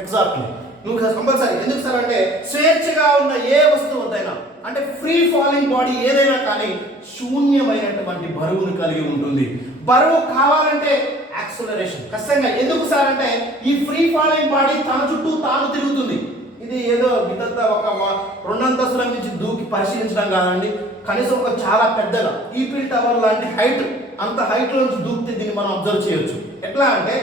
ఎగ్జాక్ట్లీ నువ్వు కంపల్సరీ. ఎందుకు సార్ అంటే స్వేచ్ఛగా ఉన్న ఏ వస్తువు వద్దైనా అంటే ఫ్రీ ఫాలింగ్ బాడీ ఏదైనా కానీ శూన్యమైనటువంటి బరువును కలిగి ఉంటుంది. బరువు కావాలంటే యాక్సలరేషన్ ఖచ్చితంగా. ఎందుకు సార్ అంటే ఈ ఫ్రీ ఫాలింగ్ బాడీ తన చుట్టూ తాను తిరుగుతుంది. ఇది ఏదో మిగతా ఒక 2 అంతస్తుల నుంచి దూకి పరిశీలించడం కాదండి, కనీసం ఒక చాలా పెద్దగా ఈఫిల్ టవర్ లాంటి హైట్, అంత హైట్ నుంచి దూకితే దీన్ని మనం అబ్జర్వ్ చేయొచ్చు. ఎట్లా అంటే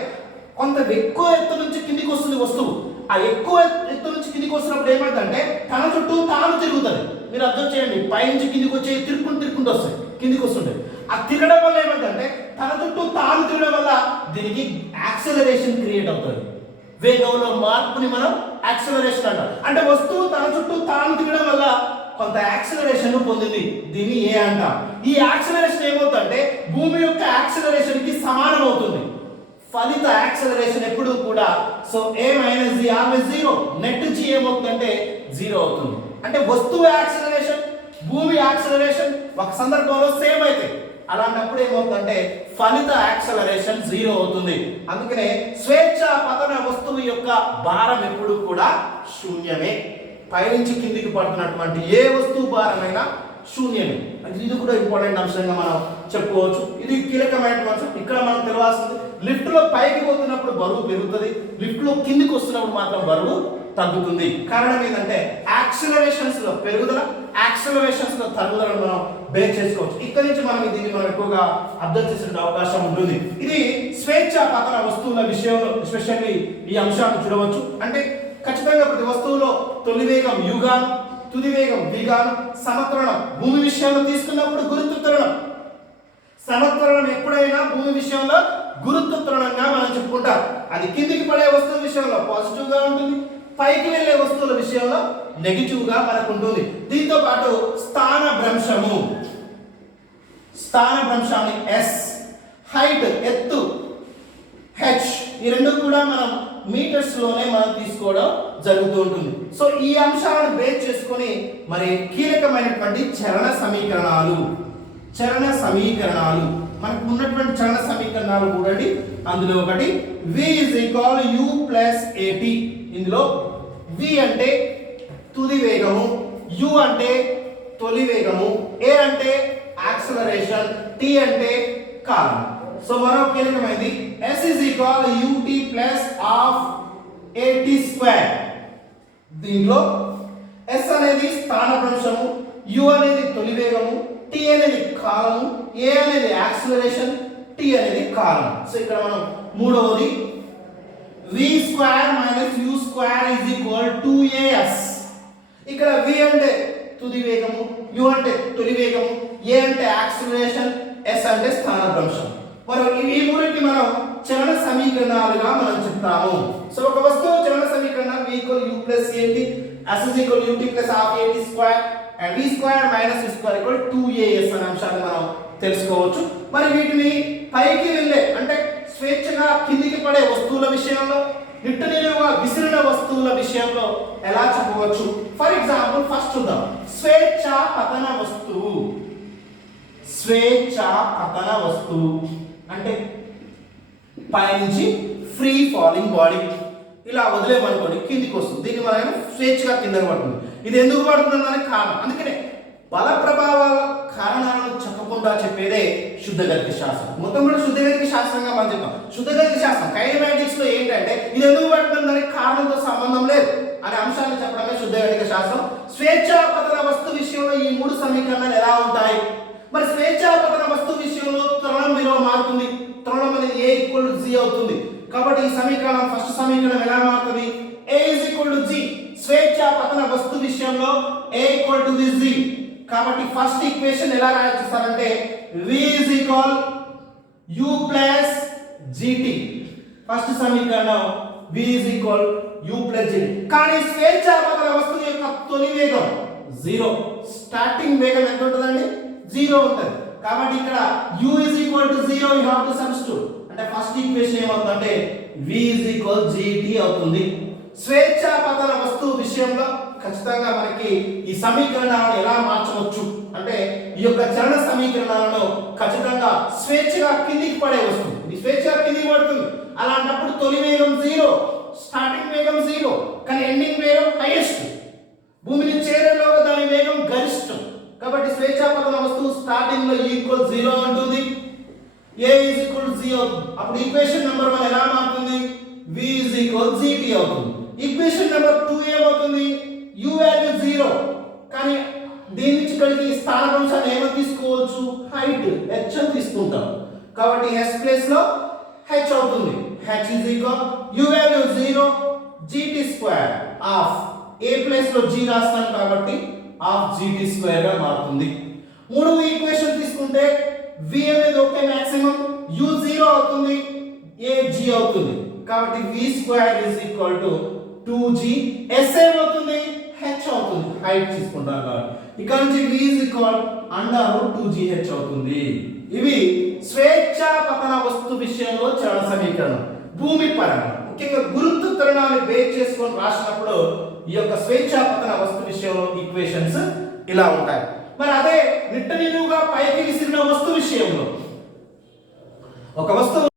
కొంత ఎక్కువ ఎత్తు నుంచి కిందికి వస్తుంది వస్తువు. ఆ ఎక్కువ ఎత్తు నుంచి కిందికి వస్తున్నప్పుడు ఏమైందంటే తన చుట్టూ తాను తిరుగుతుంది. మీరు అబ్జర్వ్ చేయండి, పైనుంచి కిందికి వచ్చే తిరుక్కుంటూ వస్తాయి, కిందికి వస్తుంటాయి. ఆ తిరగడం వల్ల ఏమైందంటే తన చుట్టూ తాను తిరగడం వల్ల దీనికి యాక్సలరేషన్ క్రియేట్ అవుతుంది. వేగంలో మార్పుని మనం యాక్సలరేషన్ అంటాం. అంటే వస్తువు తన చుట్టూ తాను తిరగడం వల్ల కొంత యాక్సలరేషన్ పొందింది, దీన్ని ఏ అంటాం. ఈ యాక్సలరేషన్ ఏమవుతుందంటే భూమి యొక్క యాక్సలరేషన్ కి సమానం అవుతుంది. ఫలిత యాక్సలరేషన్ ఎప్పుడు కూడా so a - g always 0. Net g ఏమవుతుందంటే 0 అవుతుంది. అంటే వస్తువు యాక్సలరేషన్ భూమి యాక్సలరేషన్ ఒక సందర్భంలో సేమ్ అయితే అలాంటప్పుడు ఏమవుతుందంటే ఫలిత యాక్సలరేషన్ 0 అవుతుంది. అందుకనే స్వేచ్ఛ పతన వస్తువు యొక్క భారం ఎప్పుడు కూడా శూన్యమే. పైనుంచి కిందికి పడుతున్నటువంటి ఏ వస్తువు భారమైనా శూన్యమే. ఇది కూడా ఇంపార్టెంట్ అంశంగా మనం చెప్పుకోవచ్చు. ఇది కీలకమైన అంశం. ఇక్కడ మనం తెలియాల్సింది లిఫ్ట్ లో పైకి పోతున్నప్పుడు బరువు పెరుగుతుంది, లిఫ్ట్ లో కిందికి వస్తున్నప్పుడు మాత్రం బరువు తగ్గుతుంది. కారణం ఏంటంటే యాక్సిలరేషన్స్ లో పెరుగుదల, యాక్సిలరేషన్స్ లో తగ్గుదలను మనం బేర్ చేసుకోవచ్చు. ఇక్కడ నుంచి మనం దీన్ని మనం ఎక్కువగా అర్థం చేసే అవకాశం ఉంటుంది. ఇది స్వేచ్ఛ పతన వస్తువుల విషయంలో ఎస్పెషల్లీ ఈ అంశాన్ని చూడవచ్చు. అంటే ఖచ్చితంగా ప్రతి వస్తువులో తొలి వేగం u గాను, తుది వేగం v గాను, సమత్వరణం భూమి విషయంలో తీసుకున్నప్పుడు గురుత్వ త్వరణం, సమత్వరణం ఎప్పుడైనా భూమి విషయంలో గురుత్వ త్వరణంగా మనం చెప్పుకుంటాం. అది కిందికి పడే వస్తువుల విషయంలో పాజిటివ్ గా ఉంటుంది, పైకి వెళ్ళే వస్తువుల విషయంలో నెగిటివ్ గా మనకు ఉంటుంది. దీంతో పాటు స్థాన భ్రంశాన్ని s, హైట్ ఎత్తు h, ఈ రెండు కూడా మనం మీటర్స్ లోనే మనం తీసుకోవడం జరుగుతూ ఉంటుంది. సో ఈ అంశాలను బేస్ చేసుకొని మరి కీలకమైనటువంటి చలన సమీకరణాలు మనకు ఉన్నటువంటి చలన సమీకరణాలు చూడండి. అందులో ఒకటి v = u + at. ఇందులో v అంటే తుది వేగము, u అంటే తొలి వేగము, a అంటే యాక్సలరేషన్, t అంటే కాలం. సో మరో కీలకమైనది s = ut + at². దీంట్లో s అనేది స్థాన భ్రంశము, u అనేది తొలి వేగము, t అనేది కాలము, a అనేది యాక్సిలరేషన్, t అనేది కాలం. సో ఇక్కడ మనం మూడవది v² - u² = 2as. ఇక్కడ v అంటే తుది వేగము, u అంటే తొలి వేగము, a అంటే యాక్సిలరేషన్, s అంటే స్థాన భ్రంశం. మరి ఈ మూడింటిని మనం చలన సమీకరణాలుగా మనం చెప్తాము. సో ఒక వస్తువు చలన సమీకరణం v = u + at, s = ut + ½ at², v square minus v square equal 2as అనే అంశాన్ని మనం తెలుసుకోవచ్చు. మరి వీటిని పైకి వెళ్ళే అంటే స్వేచ్ఛగా కిందికి పడే వస్తువుల విషయంలో, నిట్టనిలువుగా విసిరిన వస్తువుల విషయంలో ఎలా చెప్పవచ్చు? ఫర్ ఎగ్జాంపుల్ ఫస్ట్ చూద్దాం. స్వేచ్ఛ పతన వస్తువు. స్వేచ్ఛ పతన వస్తువు అంటే పైనుంచి ఫ్రీ ఫాలింగ్ బాడీ ఇలా వదిలేమనుకోండి కిందికి వస్తుంది. దీన్ని మనం స్వేచ్ఛగా కిందకి పడుతుంది. ఇది ఎందుకు పడుతుంది అని కారణం. అందుకనే బల ప్రభావాల కారణాలను చెప్పకుండా చెప్పేదే శుద్ధగతిక శాస్త్రం. మొత్తం కూడా శుద్ధగతిక శాస్త్రంగా మనం చెప్తాం. శుద్ధగతిక శాస్త్రం కైనమాటిక్స్ లో ఏంటంటే ఇది ఎందుకు పడుతుంది దానికి కారణంతో సంబంధం లేదు అనే అంశాన్ని చెప్పడమే శుద్ధగతిక శాస్త్రం. స్వేచ్ఛాపతన వస్తు విషయంలో ఈ మూడు సమీకరణాలు ఎలా ఉంటాయి? మరి స్వేచ్ఛాపతన వస్తు విషయంలో త్వరణం విలువ మారుతుంది. త్వరణం అనేది a ఈక్వల్ టు g అవుతుంది. కాబట్టి ఈ సమీకరణం ఫస్ట్ సమీకరణం ఎలా మారుతుంది? a is equal to g. స్వేచ్ఛాపతన వస్తు విషయంలో a ఈక్వల్ టు g. కాబట్టి ఫస్ట్ ఈక్వేషన్ ఎలా రాయొచ్చుస్తారంటే v is equal u plus gt. First సమీకరణం v is equal u plus gt. కానీ స్వేచ్ఛాపతన వస్తువు యొక్క తొలి వేగం 0. స్టార్టింగ్ వేగం ఎంత ఉంటుందండి? 0 ఉంటుంది. కాబట్టి ఇక్కడ u is equal to 0 you have to substitute. అంటే ఫస్ట్ ఈక్వేషన్ ఏమవుతుందంటే v is equal gt అవుతుంది. స్వేచ్ఛాపతన వస్తువు విషయంలో ఖచ్చితంగా మనకి ఈ సమీకరణాలను ఎలా మార్చవచ్చు అంటే ఈ యొక్క చలన సమీకరణాలను ఖచ్చితంగా స్వేచ్ఛగా కిందికి పడే వస్తుంది. ఇది స్వేచ్ఛగా కిందికి పడుతుంది. అలాంటప్పుడు తొలి వేగం 0, స్టార్టింగ్ వేగం 0, కానీ ఎండింగ్ వేగం హైయెస్ట్. భూమిని చేరేలోగా దాని వేగం గరిష్టం. కాబట్టి స్వేచ్ఛాపతన వస్తువు స్టార్టింగ్ లో ఈక్వల్ 0 ఉంటుంది. a is equal to 0. అప్పుడు ఈక్వేషన్ నెంబర్ 1 ఎలా మారుతుంది? v is equal gt అవుతుంది. ఈక్వేషన్ నెంబర్ 2 ఏమవుతుంది? u value 0. కానీ దీని నుంచి ఇక్కడికి స్థానభ్రంశాన్ని ఏమని తీసుకోవచ్చు? హైట్ h అని తీసుకుంటాం. కాబట్టి s ప్లేస్ లో h అవుతుంది. h is equal u value 0 gt square of a place లో g రాస్తాం కాబట్టి ఆఫ్ gt స్క్వేర్ గా మారుతుంది. మూడవ ఈక్వేషన్ తీసుకుంటే v అనేది ఒకే మాక్సిమం u 0 అవుతుంది, a g అవుతుంది. కాబట్టి v square is equal to 2g. s ఏమవుతుంది? h అవుతుంది. హైట్ తీసుకుంటాం కాబట్టి ఇక్కడ నుంచి v is equal under root 2gh అవుతుంది. ఇవి స్వేచ్ఛాపతన వస్తు విషయంలో చలన సమీకరణం. భూమి పరంగా ముఖ్యంగా గురుత్వ త్వరణాన్ని బేస్ చేసుకొని రాసినప్పుడు ఈ యొక్క స్వేచ్ఛాపతన వస్తు విషయంలో ఈక్వేషన్స్ ఇలా ఉంటాయి. మరి అదే నిట్టనిలువుగా పైకి విసిరిన వస్తు విషయంలో ఒక వస్తువు